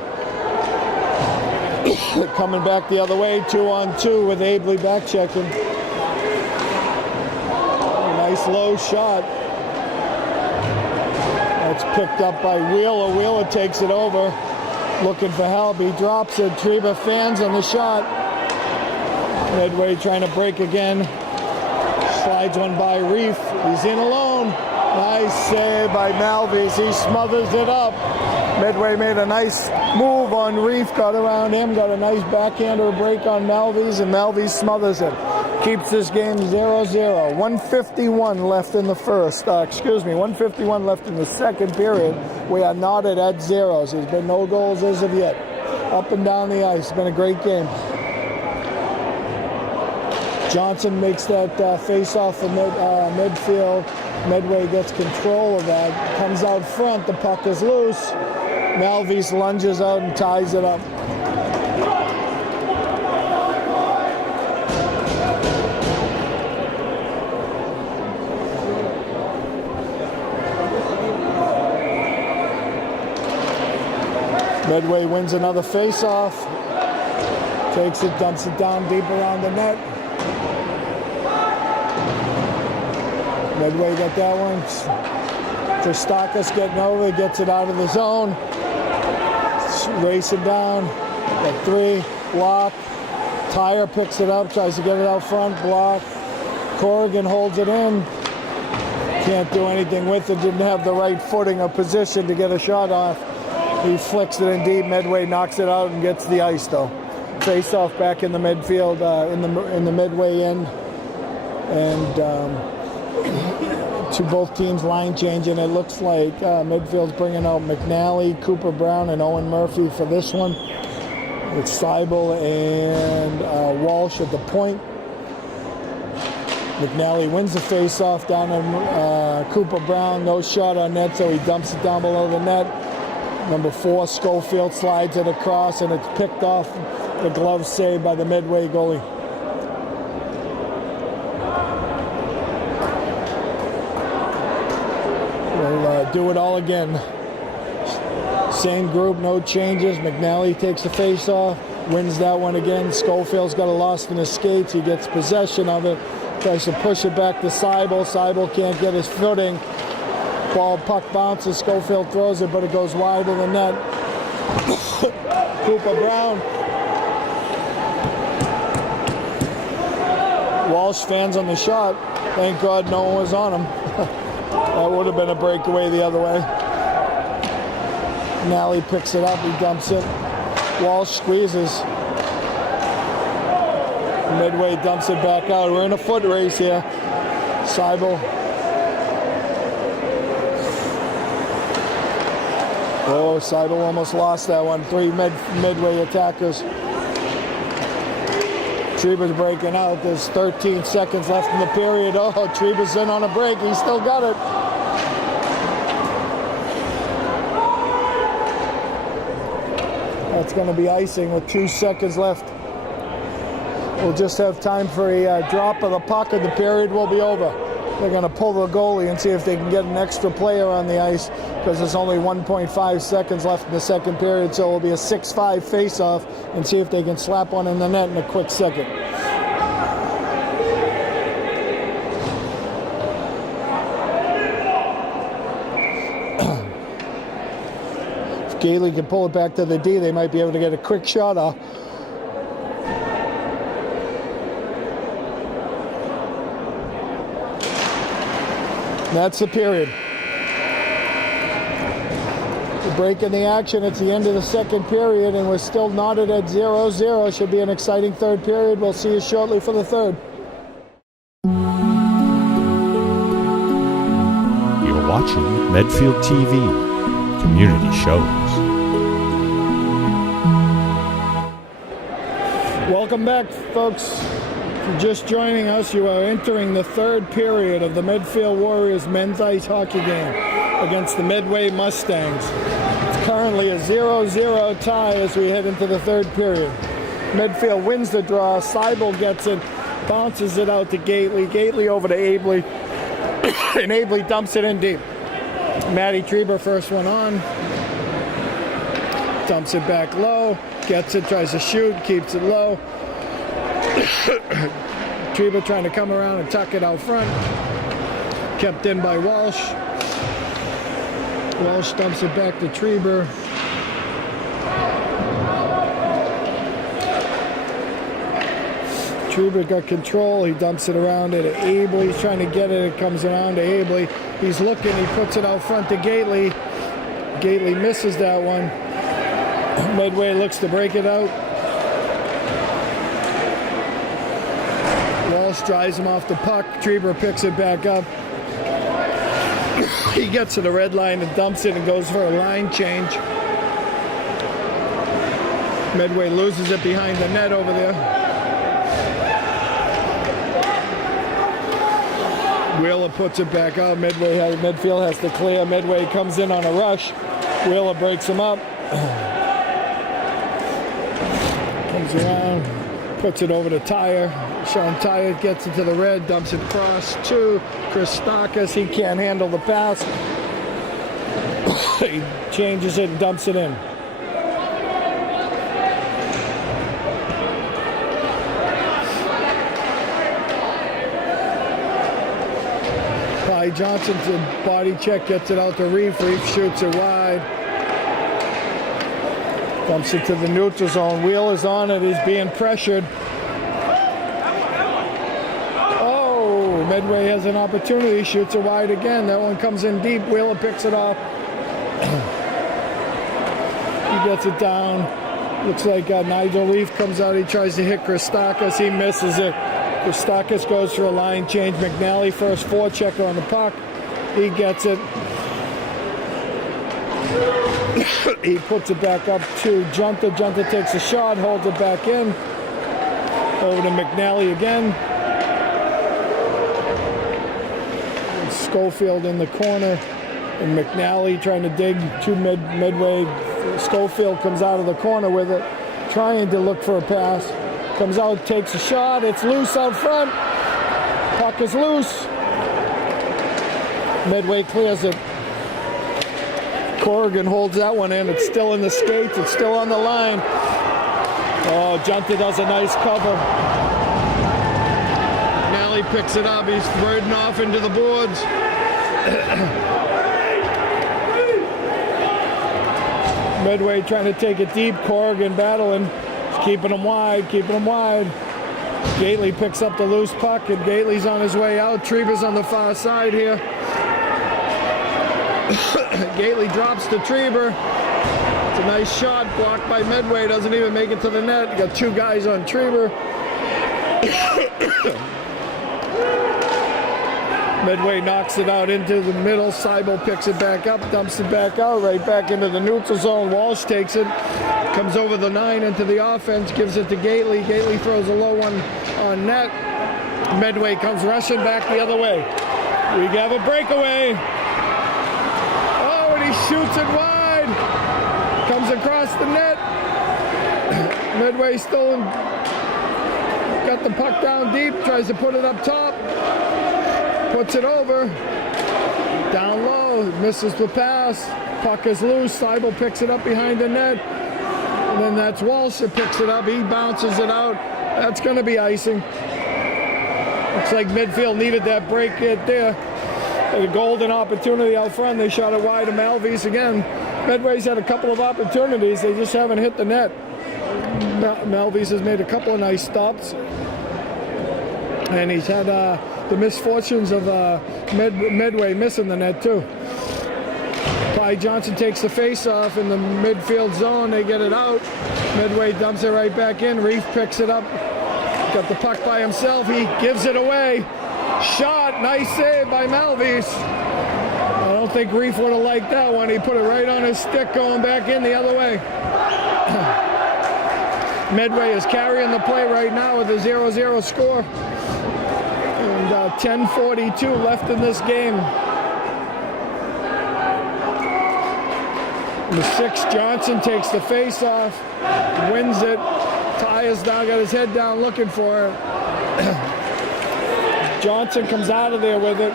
Coming back the other way, 2-on-2 with Abley back checking. Nice low shot. That's picked up by Wheeler. Wheeler takes it over, looking for help. He drops it. Treba fans on the shot. Medway trying to break again. Slides one by Reef. He's in alone. Nice save by Malvis. He smothers it up. Medway made a nice move on Reef. Got around him. Got a nice backhander break on Malvis, and Malvis smothers it. Keeps this game 0-0. 1:51 left in the first. 1:51 left in the second period. We are knotted at zeros. There's been no goals as of yet. Up and down the ice. It's been a great game. Johnson makes that face-off for Medfield. Medway gets control of that. Comes out front. The puck is loose. Malvis lunges out and ties it up. Medway wins another face-off. Takes it, dumps it down deep around the net. Medway got that one. Christakis getting over, gets it out of the zone. Racing down. Got 3. Block. Tyre picks it up, tries to get it out front. Block. Corrigan holds it in. Can't do anything with it. Didn't have the right footing or position to get a shot off. He flicks it in deep. Medway knocks it out and gets the ice though. Face off back in the midfield, in the Medway end. And to both teams line changing. It looks like Medfield's bringing out McNally, Cooper Brown, and Owen Murphy for this one. It's Seibel and Walsh at the point. McNally wins the face-off down on Cooper Brown. No shot on net, so he dumps it down below the net. Number 4, Schofield slides it across, and it's picked off the glove save by the Medway goalie. We'll do it all again. Same group, no changes. McNally takes the face-off, wins that one again. Schofield's got a lost in his skates. He gets possession of it, tries to push it back to Seibel. Seibel can't get his footing. Ball, puck bounces. Schofield throws it, but it goes wide of the net. Cooper Brown. Walsh fans on the shot. Thank God no one was on him. That would have been a breakaway the other way. Nally picks it up, he dumps it. Walsh squeezes. Medway dumps it back out. We're in a foot race here. Seibel. Oh, Seibel almost lost that one. 3 Medway attackers. Treber's breaking out. There's 13 seconds left in the period. Oh, Treber's in on a break. He's still got it. That's going to be icing with 2 seconds left. We'll just have time for a drop of the puck and the period will be over. They're going to pull the goalie and see if they can get an extra player on the ice because there's only 1.5 seconds left in the second period, so it'll be a 6-5 face-off and see if they can slap one in the net in a quick second. If Gailey can pull it back to the D, they might be able to get a quick shot off. That's the period. We're breaking the action. It's the end of the second period, and we're still knotted at 0-0. Should be an exciting third period. We'll see you shortly for the third. You're watching Medfield TV, community shows. Welcome back, folks. If you're just joining us, you are entering the third period of the Medfield Warriors men's ice hockey game against the Medway Mustangs. It's currently a 0-0 tie as we head into the third period. Medfield wins the draw. Seibel gets it, bounces it out to Gately. Gately over to Abley, and Abley dumps it in deep. Matty Treber first one on, dumps it back low, gets it, tries to shoot, keeps it low. Treber trying to come around and tuck it out front. Kept in by Walsh. Walsh dumps it back to Treber. Treber got control. He dumps it around to Abley. He's trying to get it. It comes around to Abley. He's looking. He puts it out front to Gately. Gately misses that one. Medway looks to break it out. Walsh drives him off the puck. Treber picks it back up. He gets to the red line and dumps it and goes for a line change. Medway loses it behind the net over there. Wheeler puts it back out. Medfield has to clear. Medway comes in on a rush. Wheeler breaks him up. Comes around, puts it over to Tyre. Sean Tyre gets it to the red, dumps it across to Christakis. He can't handle the pass. He changes it and dumps it in. Ty Johnson to body check, gets it out to Reef. Reef shoots it wide. Dumps it to the neutral zone. Wheeler's on it. He's being pressured. Oh, Medway has an opportunity. Shoots it wide again. That one comes in deep. Wheeler picks it off. He gets it down. Looks like Nigel Reef comes out. He tries to hit Christakis. He misses it. Christakis goes for a line change. McNally first forechecker on the puck. He gets it. He puts it back up to Junta. Junta takes a shot, holds it back in. Over to McNally again. And Schofield in the corner. And McNally trying to dig to Medway. Schofield comes out of the corner with it, trying to look for a pass. Comes out, takes a shot. It's loose out front. Puck is loose. Medway clears it. Corrigan holds that one in. It's still in the skates. It's still on the line. Oh, Junta does a nice cover. Nally picks it up. He's thrown off into the boards. Medway trying to take it deep. Corrigan battling. He's keeping him wide, keeping him wide. Gately picks up the loose puck, and Gately's on his way out. Treber's on the far side here. Gately drops to Treber. It's a nice shot, blocked by Medway. Doesn't even make it to the net. You got two guys on Treber. Medway knocks it out into the middle. Seibel picks it back up, dumps it back out, right back into the neutral zone. Walsh takes it, comes over the 9 into the offense, gives it to Gately. Gately throws a low one on net. Medway comes rushing back the other way. We have a breakaway. Oh, and he shoots it wide. Comes across the net. Medway still got the puck down deep, tries to put it up top. Puts it over. Down low, misses the pass. Puck is loose. Seibel picks it up behind the net. And then that's Walsh that picks it up. He bounces it out. That's going to be icing. Looks like Medfield needed that break right there. A golden opportunity out front. They shot it wide to Malvies again. Medway's had a couple of opportunities. They just haven't hit the net. Malvies has made a couple of nice stops. And he's had the misfortunes of Medway missing the net too. Clyde Johnson takes the face-off in the midfield zone. They get it out. Medway dumps it right back in. Reef picks it up. Got the puck by himself. He gives it away. Shot. Nice save by Malvies. I don't think Reef would have liked that one. He put it right on his stick going back in the other way. Medway is carrying the play right now with a 0-0 score. And 10:42 left in this game. Number 6, Johnson takes the face-off, wins it. Tyus now got his head down looking for it. Johnson comes out of there with it.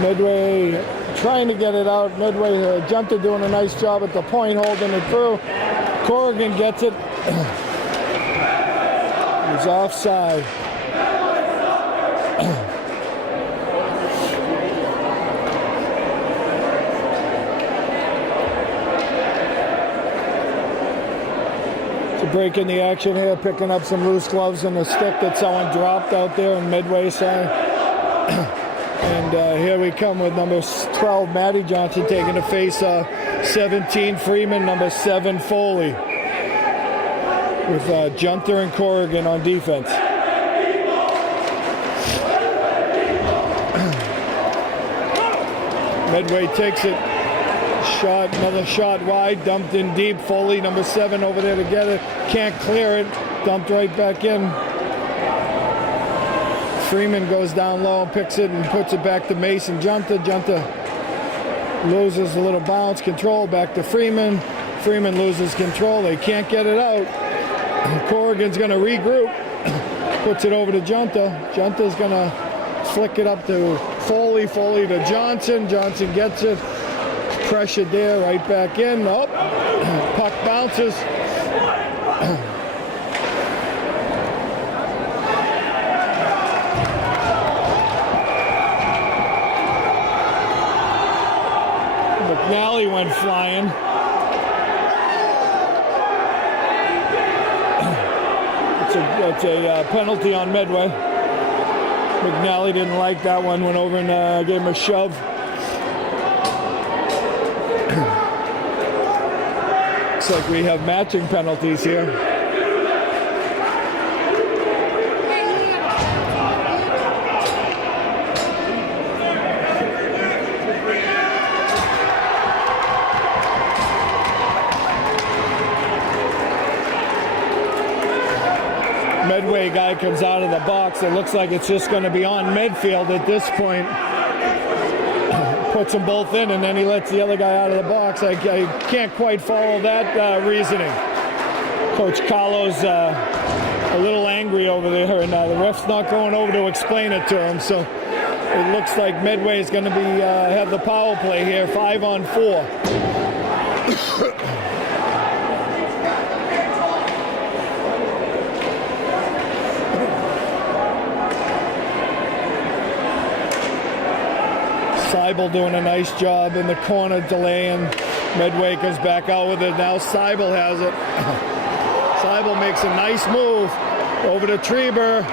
Medway trying to get it out. Medway jumped it, doing a nice job at the point, holding it through. Corrigan gets it. He's offside. To break in the action here, picking up some loose gloves and a stick that someone dropped out there on Medway side. And here we come with number 12, Matty Johnson, taking the face off. 17, Freeman. Number 7, Foley. With Junter and Corrigan on defense. Medway takes it. Shot, another shot wide, dumped in deep. Foley, number 7, over there to get it. Can't clear it. Dumped right back in. Freeman goes down low, picks it and puts it back to Mason Junta. Junta loses a little bounce control, back to Freeman. Freeman loses control. They can't get it out. Corrigan's going to regroup. Puts it over to Junta. Junta's going to flick it up to Foley. Foley to Johnson. Johnson gets it. Pressured there, right back in. Oh, puck bounces. McNally went flying. It's a penalty on Medway. McNally didn't like that one, went over and gave him a shove. Looks like we have matching penalties here. Medway guy comes out of the box. It looks like it's just going to be on Medfield at this point. Puts them both in, and then he lets the other guy out of the box. I can't quite follow that reasoning. Coach Carlo's a little angry over there, and the ref's not going over to explain it to him. So it looks like Medway is going to be have the power play here, 5-on-4. Seibel doing a nice job in the corner, delaying. Medway comes back out with it. Now Seibel has it. Seibel makes a nice move over to Treber.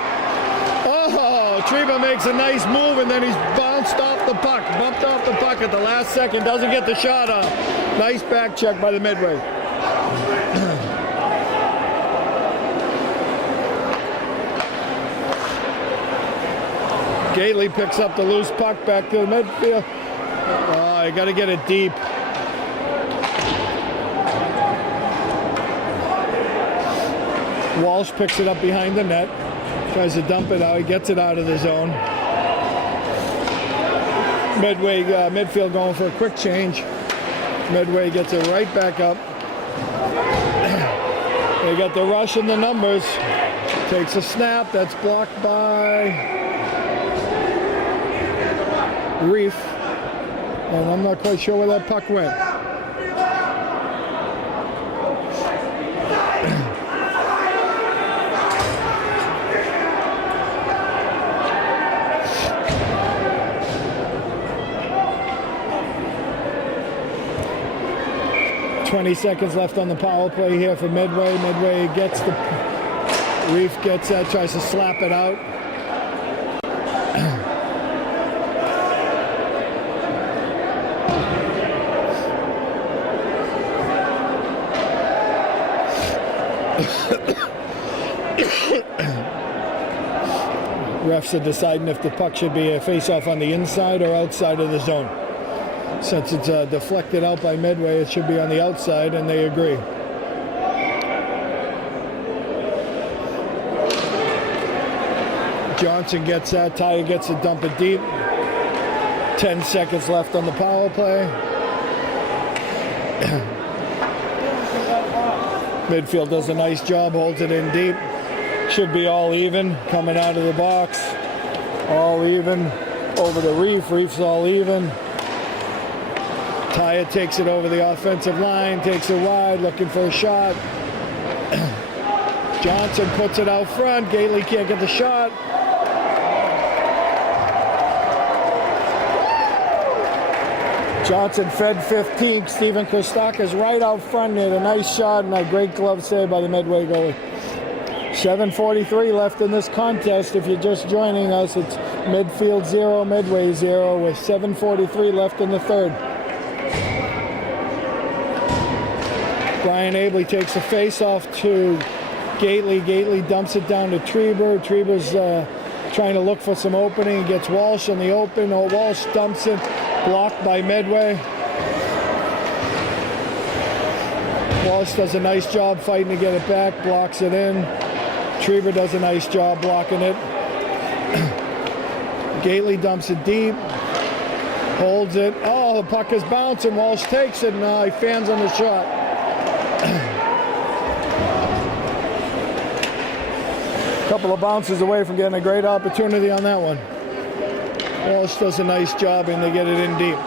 Oh, Treber makes a nice move, and then he's bounced off the puck, bumped off the puck at the last second, doesn't get the shot off. Nice back check by the Medway. Gately picks up the loose puck back to the midfield. Oh, you got to get it deep. Walsh picks it up behind the net. Tries to dump it out. He gets it out of the zone. Medway, Medfield going for a quick change. Medway gets it right back up. They got the rush in the numbers. Takes a snap. That's blocked by Reef. And I'm not quite sure where that puck went. .20 left on the power play here for Medway. Medway gets the Reef gets that, tries to slap it out. Refs are deciding if the puck should be a face-off on the inside or outside of the zone. Since it's deflected out by Medway, it should be on the outside, and they agree. Johnson gets that. Tyre gets to dump it deep. 10 seconds left on the power play. Midfield does a nice job, holds it in deep. Should be all even coming out of the box. All even over the Reef. Reef's all even. Tyre takes it over the offensive line, takes it wide, looking for a shot. Johnson puts it out front. Gately can't get the shot. Johnson fed 15. Steven Kostaka's right out front there. A nice shot and a great glove save by the Medway goalie. 7:43 left in this contest. If you're just joining us, it's Medfield 0, Medway 0 with 7:43 left in the third. Brian Abley takes a face-off to Gately. Gately dumps it down to Treber. Treber's trying to look for some opening. He gets Walsh in the open. Oh, Walsh dumps it. Blocked by Medway. Walsh does a nice job fighting to get it back. Blocks it in. Treber does a nice job blocking it. Gately dumps it deep. Holds it. Oh, the puck is bouncing. Walsh takes it. And he fans on the shot. Couple of bounces away from getting a great opportunity on that one. Walsh does a nice job and they get it in deep.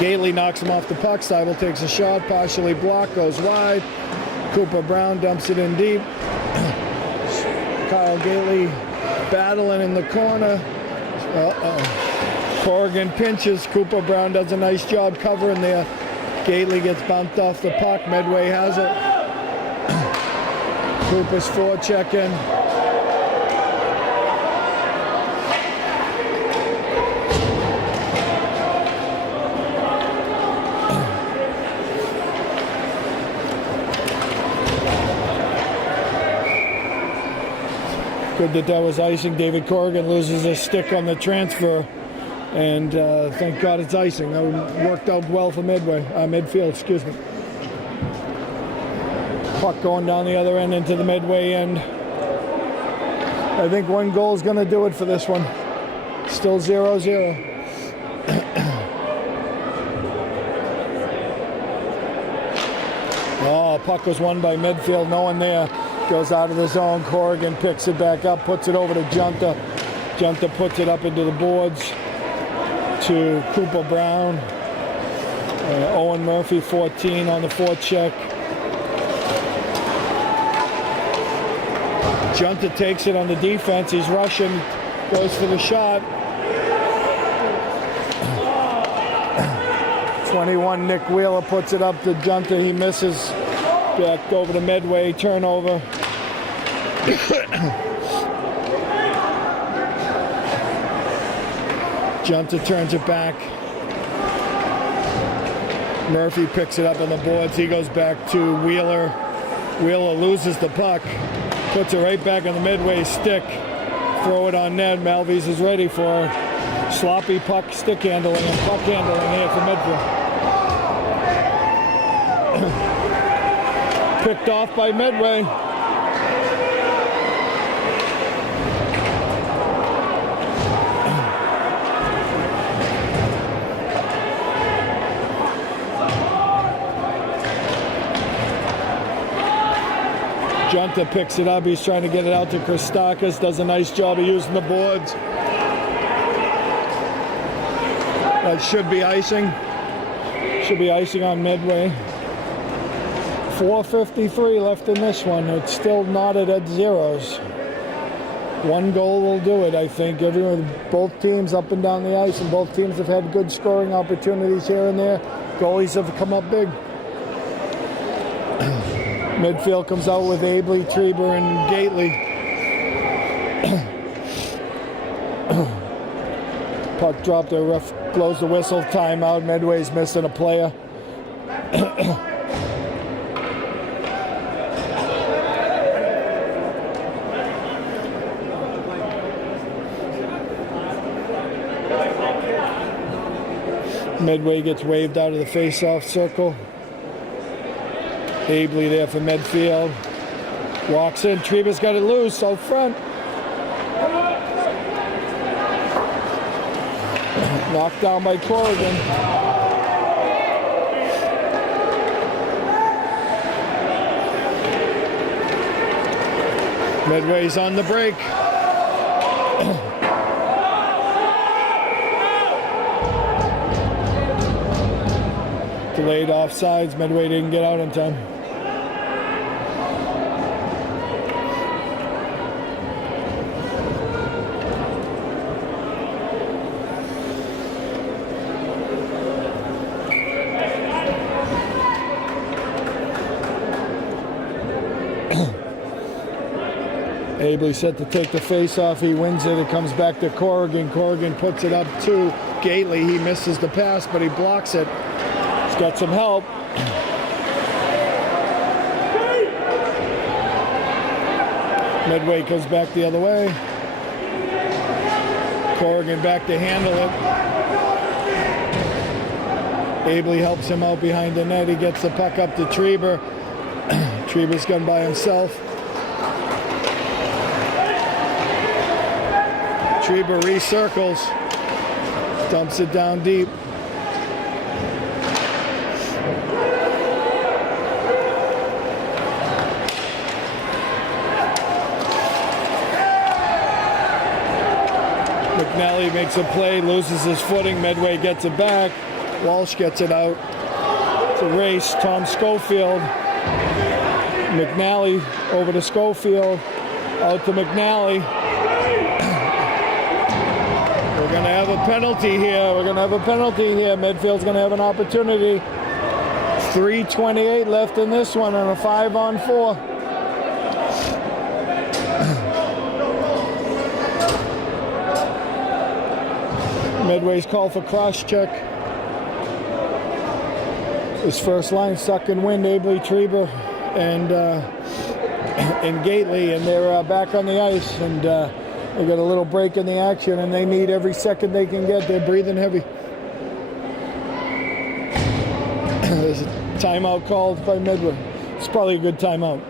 Gately knocks him off the puck. Seibel takes a shot, partially blocked, goes wide. Cooper Brown dumps it in deep. Kyle Gately battling in the corner. Corrigan pinches. Cooper Brown does a nice job covering there. Gately gets bumped off the puck. Medway has it. Cooper's forechecking. Good that was icing. David Corrigan loses his stick on the transfer, and thank God it's icing. That worked out well for Medfield, excuse me. Puck going down the other end into the Medway end. I think one goal is going to do it for this one. Still 0-0. Oh, puck was won by Medfield. No one there. Goes out of the zone. Corrigan picks it back up, puts it over to Junta. Junta puts it up into the boards to Cooper Brown. Owen Murphy, 14 on the forecheck. Junta takes it on the defense. He's rushing, goes for the shot. 21, Nick Wheeler puts it up to Junta. He misses. Back over to Medway, turnover. Junta turns it back. Murphy picks it up on the boards. He goes back to Wheeler. Wheeler loses the puck. Puts it right back on the Medway stick. throw it on net. Malvies is ready for sloppy puck stick handling and puck handling here for Medfield. Picked off by Medway. Junta picks it up. He's trying to get it out to Christakis. Does a nice job of using the boards. That should be icing. Should be icing on Medway. 4:53 left in this one. It's still knotted at zeros. One goal will do it, I think. Both teams up and down the ice, and both teams have had good scoring opportunities here and there. Goalies have come up big. Medfield comes out with Abley, Trieber, and Gately. Puck dropped. The ref blows the whistle. Timeout. Medway's missing a player. Medway gets waved out of the face-off circle. Abley there for Medfield. Walks in. Trieber's got it loose out front. Knocked down by Corrigan. Medway's on the break. Delayed offsides. Medway didn't get out in time. Abley set to take the face-off. He wins it. It comes back to Corrigan. Corrigan puts it up to Gately. He misses the pass, but he blocks it. He's got some help. Medway comes back the other way. Corrigan back to handle it. Abley helps him out behind the net. He gets the puck up to Trieber. Trieber's gone by himself. Trieber recircles, dumps it down deep. McNally makes a play, loses his footing. Medway gets it back. Walsh gets it out. It's a race. Tom Schofield. McNally over to Schofield. Out to McNally. We're going to have a penalty here. Medfield's going to have an opportunity. 3:28 left in this one on a 5-on-4. Medway's call for cross-check. His first line suck and wind. Abley, Trieber, and Gately, and they're back on the ice, and they got a little break in the action, and they need every second they can get. They're breathing heavy. There's a timeout called by Medway. It's probably a good timeout.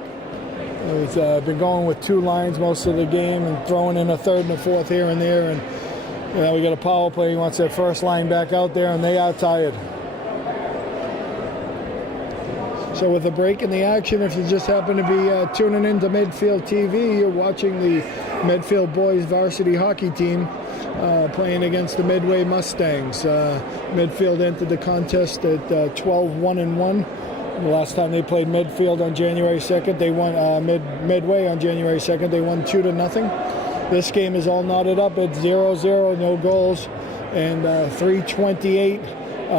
He's been going with two lines most of the game and throwing in a third and a fourth here and there. And we got a power play. He wants that first line back out there, and they are tired. So with a break in the action, if you just happen to be tuning into Medfield TV, you're watching the Medfield boys varsity hockey team playing against the Medway Mustangs. Medfield entered the contest at 12-1-1. The last time they played Medfield on January 2nd, they won Medway on January 2nd. They won 2-0. This game is all knotted up at 0-0, no goals, and 3:28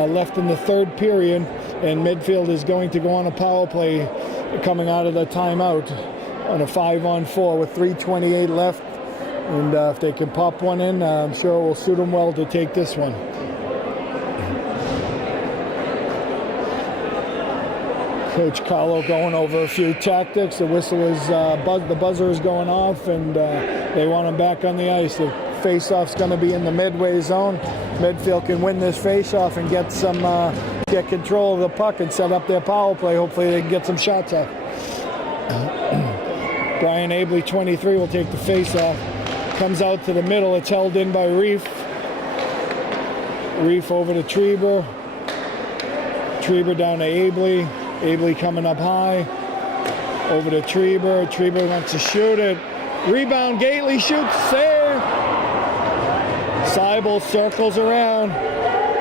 left in the third period. And Medfield is going to go on a power play coming out of the timeout on a 5-on-4 with 3:28 left. And if they can pop one in, I'm sure it will suit them well to take this one. Coach Carlo going over a few tactics. The whistle is the buzzer is going off, and they want him back on the ice. The face-off's going to be in the Medway zone. Medfield can win this face-off and get control of the puck and set up their power play. Hopefully they can get some shots up. Brian Abley, 23, will take the face-off. Comes out to the middle. It's held in by Reef. Reef over to Trieber. Trieber down to Abley. Abley coming up high. Over to Trieber. Trieber wants to shoot it. Rebound. Gately shoots. Save. Seibel circles around.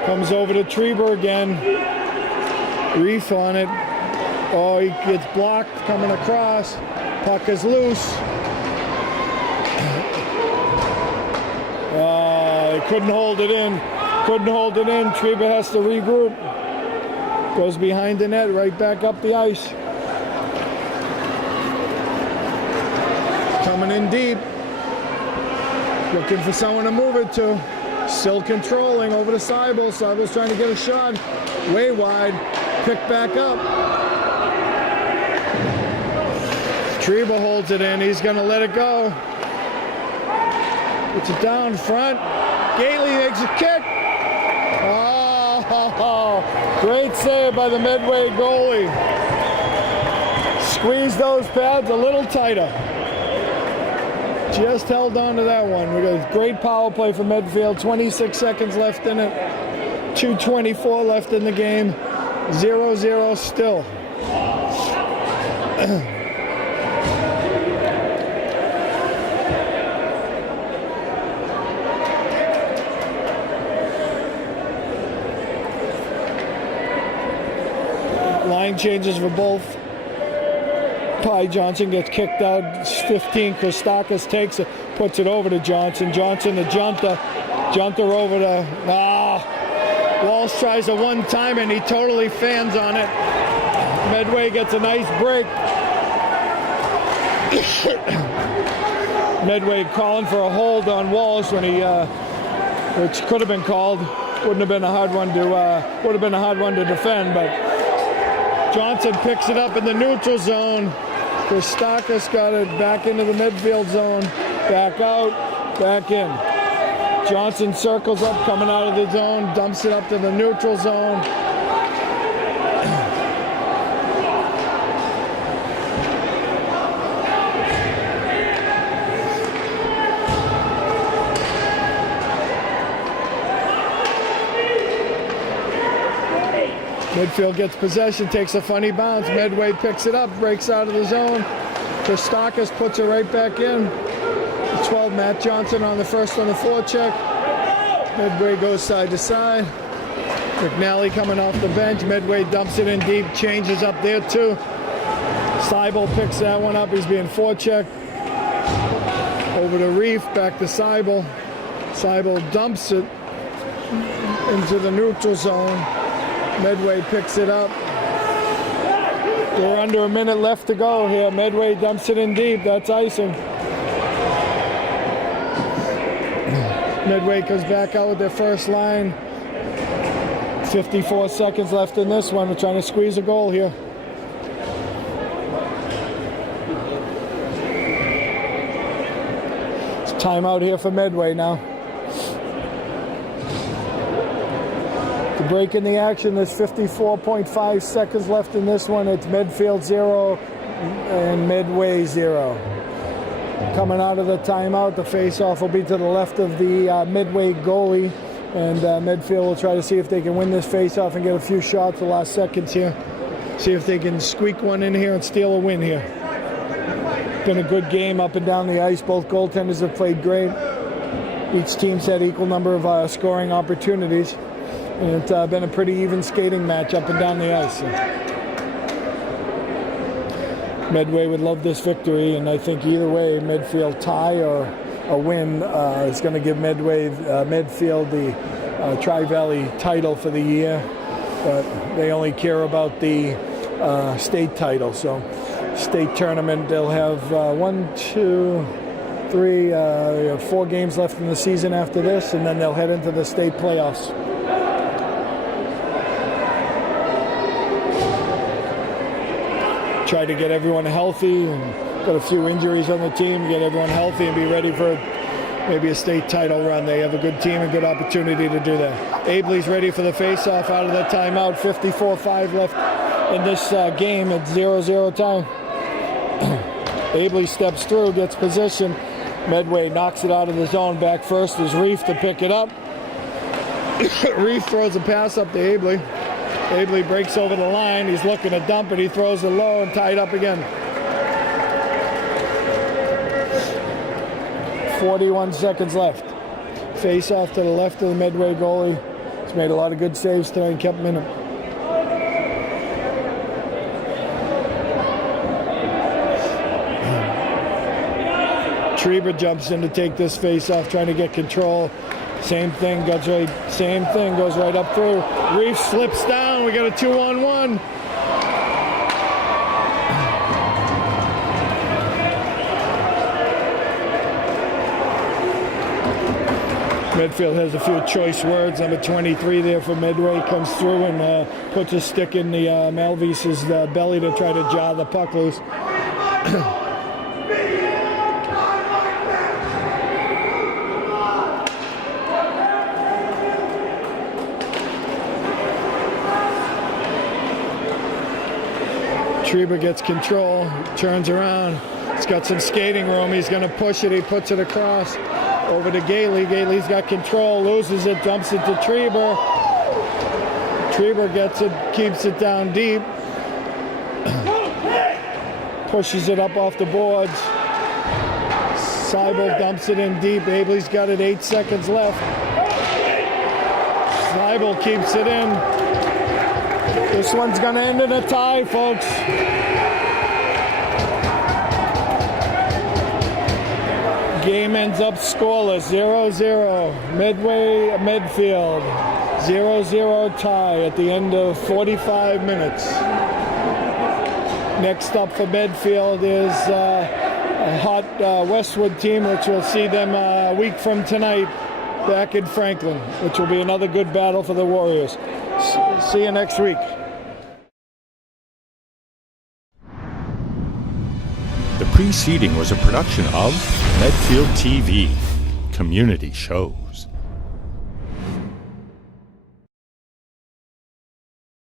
Comes over to Trieber again. Reef on it. Oh, he gets blocked coming across. Puck is loose. He couldn't hold it in. Trieber has to regroup. Goes behind the net, right back up the ice. Coming in deep. Looking for someone to move it to. Still controlling over to Seibel. Seibel's trying to get a shot. Way wide. Picked back up. Trieber holds it in. He's going to let it go. Puts it down front. Gately makes a kick. Oh, great save by the Medway goalie. Squeeze those pads a little tighter. Just held on to that one. We got a great power play for Medfield. 26 seconds left in it. 2:24 left in the game. 0-0 still. Line changes for both. Pye Johnson gets kicked out. 15. Kostakis takes it, puts it over to Johnson. Johnson to Junta. Junta over to... Walsh tries a one-time and he totally fans on it. Medway gets a nice break. Medway calling for a hold on Walsh when he... which could have been called. Wouldn't have been a hard one to... would have been a hard one to defend, but... Johnson picks it up in the neutral zone. Kostakis got it back into the midfield zone. Back out, back in. Johnson circles up, coming out of the zone, dumps it up to the neutral zone. Midfield gets possession, takes a funny bounce. Medway picks it up, breaks out of the zone. Kostakis puts it right back in. The 12, Matt Johnson on the first on the forecheck. Medway goes side to side. McNally coming off the bench. Medway dumps it in deep, changes up there too. Seibel picks that one up. He's being forechecked. Over to Reef, back to Seibel. Seibel dumps it into the neutral zone. Medway picks it up. We're under a minute left to go here. Medway dumps it in deep. That's icing. Medway comes back out with their first line. 54 seconds left in this one. We're trying to squeeze a goal here. It's timeout here for Medway now. Break in the action. There's 54.5 seconds left in this one. It's Medfield 0 and Medway 0. Coming out of the timeout, the face-off will be to the left of the Medway goalie, and Medfield will try to see if they can win this face-off and get a few shots the last seconds here. See if they can squeak one in here and steal a win here. Been a good game up and down the ice. Both goaltenders have played great. Each team's had equal number of scoring opportunities. And it's been a pretty even skating match up and down the ice. Medway would love this victory, and I think either way, Medfield tie or a win is going to give Medfield the Tri-Valley title for the year. But they only care about the state title. So state tournament, they'll have 4 games left in the season after this, and then they'll head into the state playoffs. try to get everyone healthy, and got a few injuries on the team, get everyone healthy and be ready for maybe a state title run. They have a good team and good opportunity to do that. Abley's ready for the face-off out of the timeout. 54-5 left in this game at 0-0 time. Abley steps through, gets position. Medway knocks it out of the zone. Back first is Reef to pick it up. Reef throws a pass up to Abley. Abley breaks over the line. He's looking to dump it. He throws it low and tied up again. 41 seconds left. Face off to the left of the Medway goalie. He's made a lot of good saves tonight and kept him in it. Trieber jumps in to take this face off, trying to get control. Same thing goes right up through. Reef slips down. We got a 2-on-1. Medfield has a few choice words. Number 23 there for Medway comes through and puts a stick in the Malvise's belly to try to jar the puck loose. Trieber gets control, turns around. He's got some skating room. He's going to push it. He puts it across over to Gailey. Gailey's got control, loses it, dumps it to Trieber. Trieber gets it, keeps it down deep. Pushes it up off the boards. Seibel dumps it in deep. Abley's got it, 8 seconds left. Seibel keeps it in. This one's going to end in a tie, folks. Game ends up scoreless, 0-0. Medway, Medfield, 0-0 tie at the end of 45 minutes. Next up for Medfield is a hot Westwood team, which we'll see them a week from tonight back in Franklin, which will be another good battle for the Warriors. See you next week. The preceding was a production of Medfield TV, Community Shows.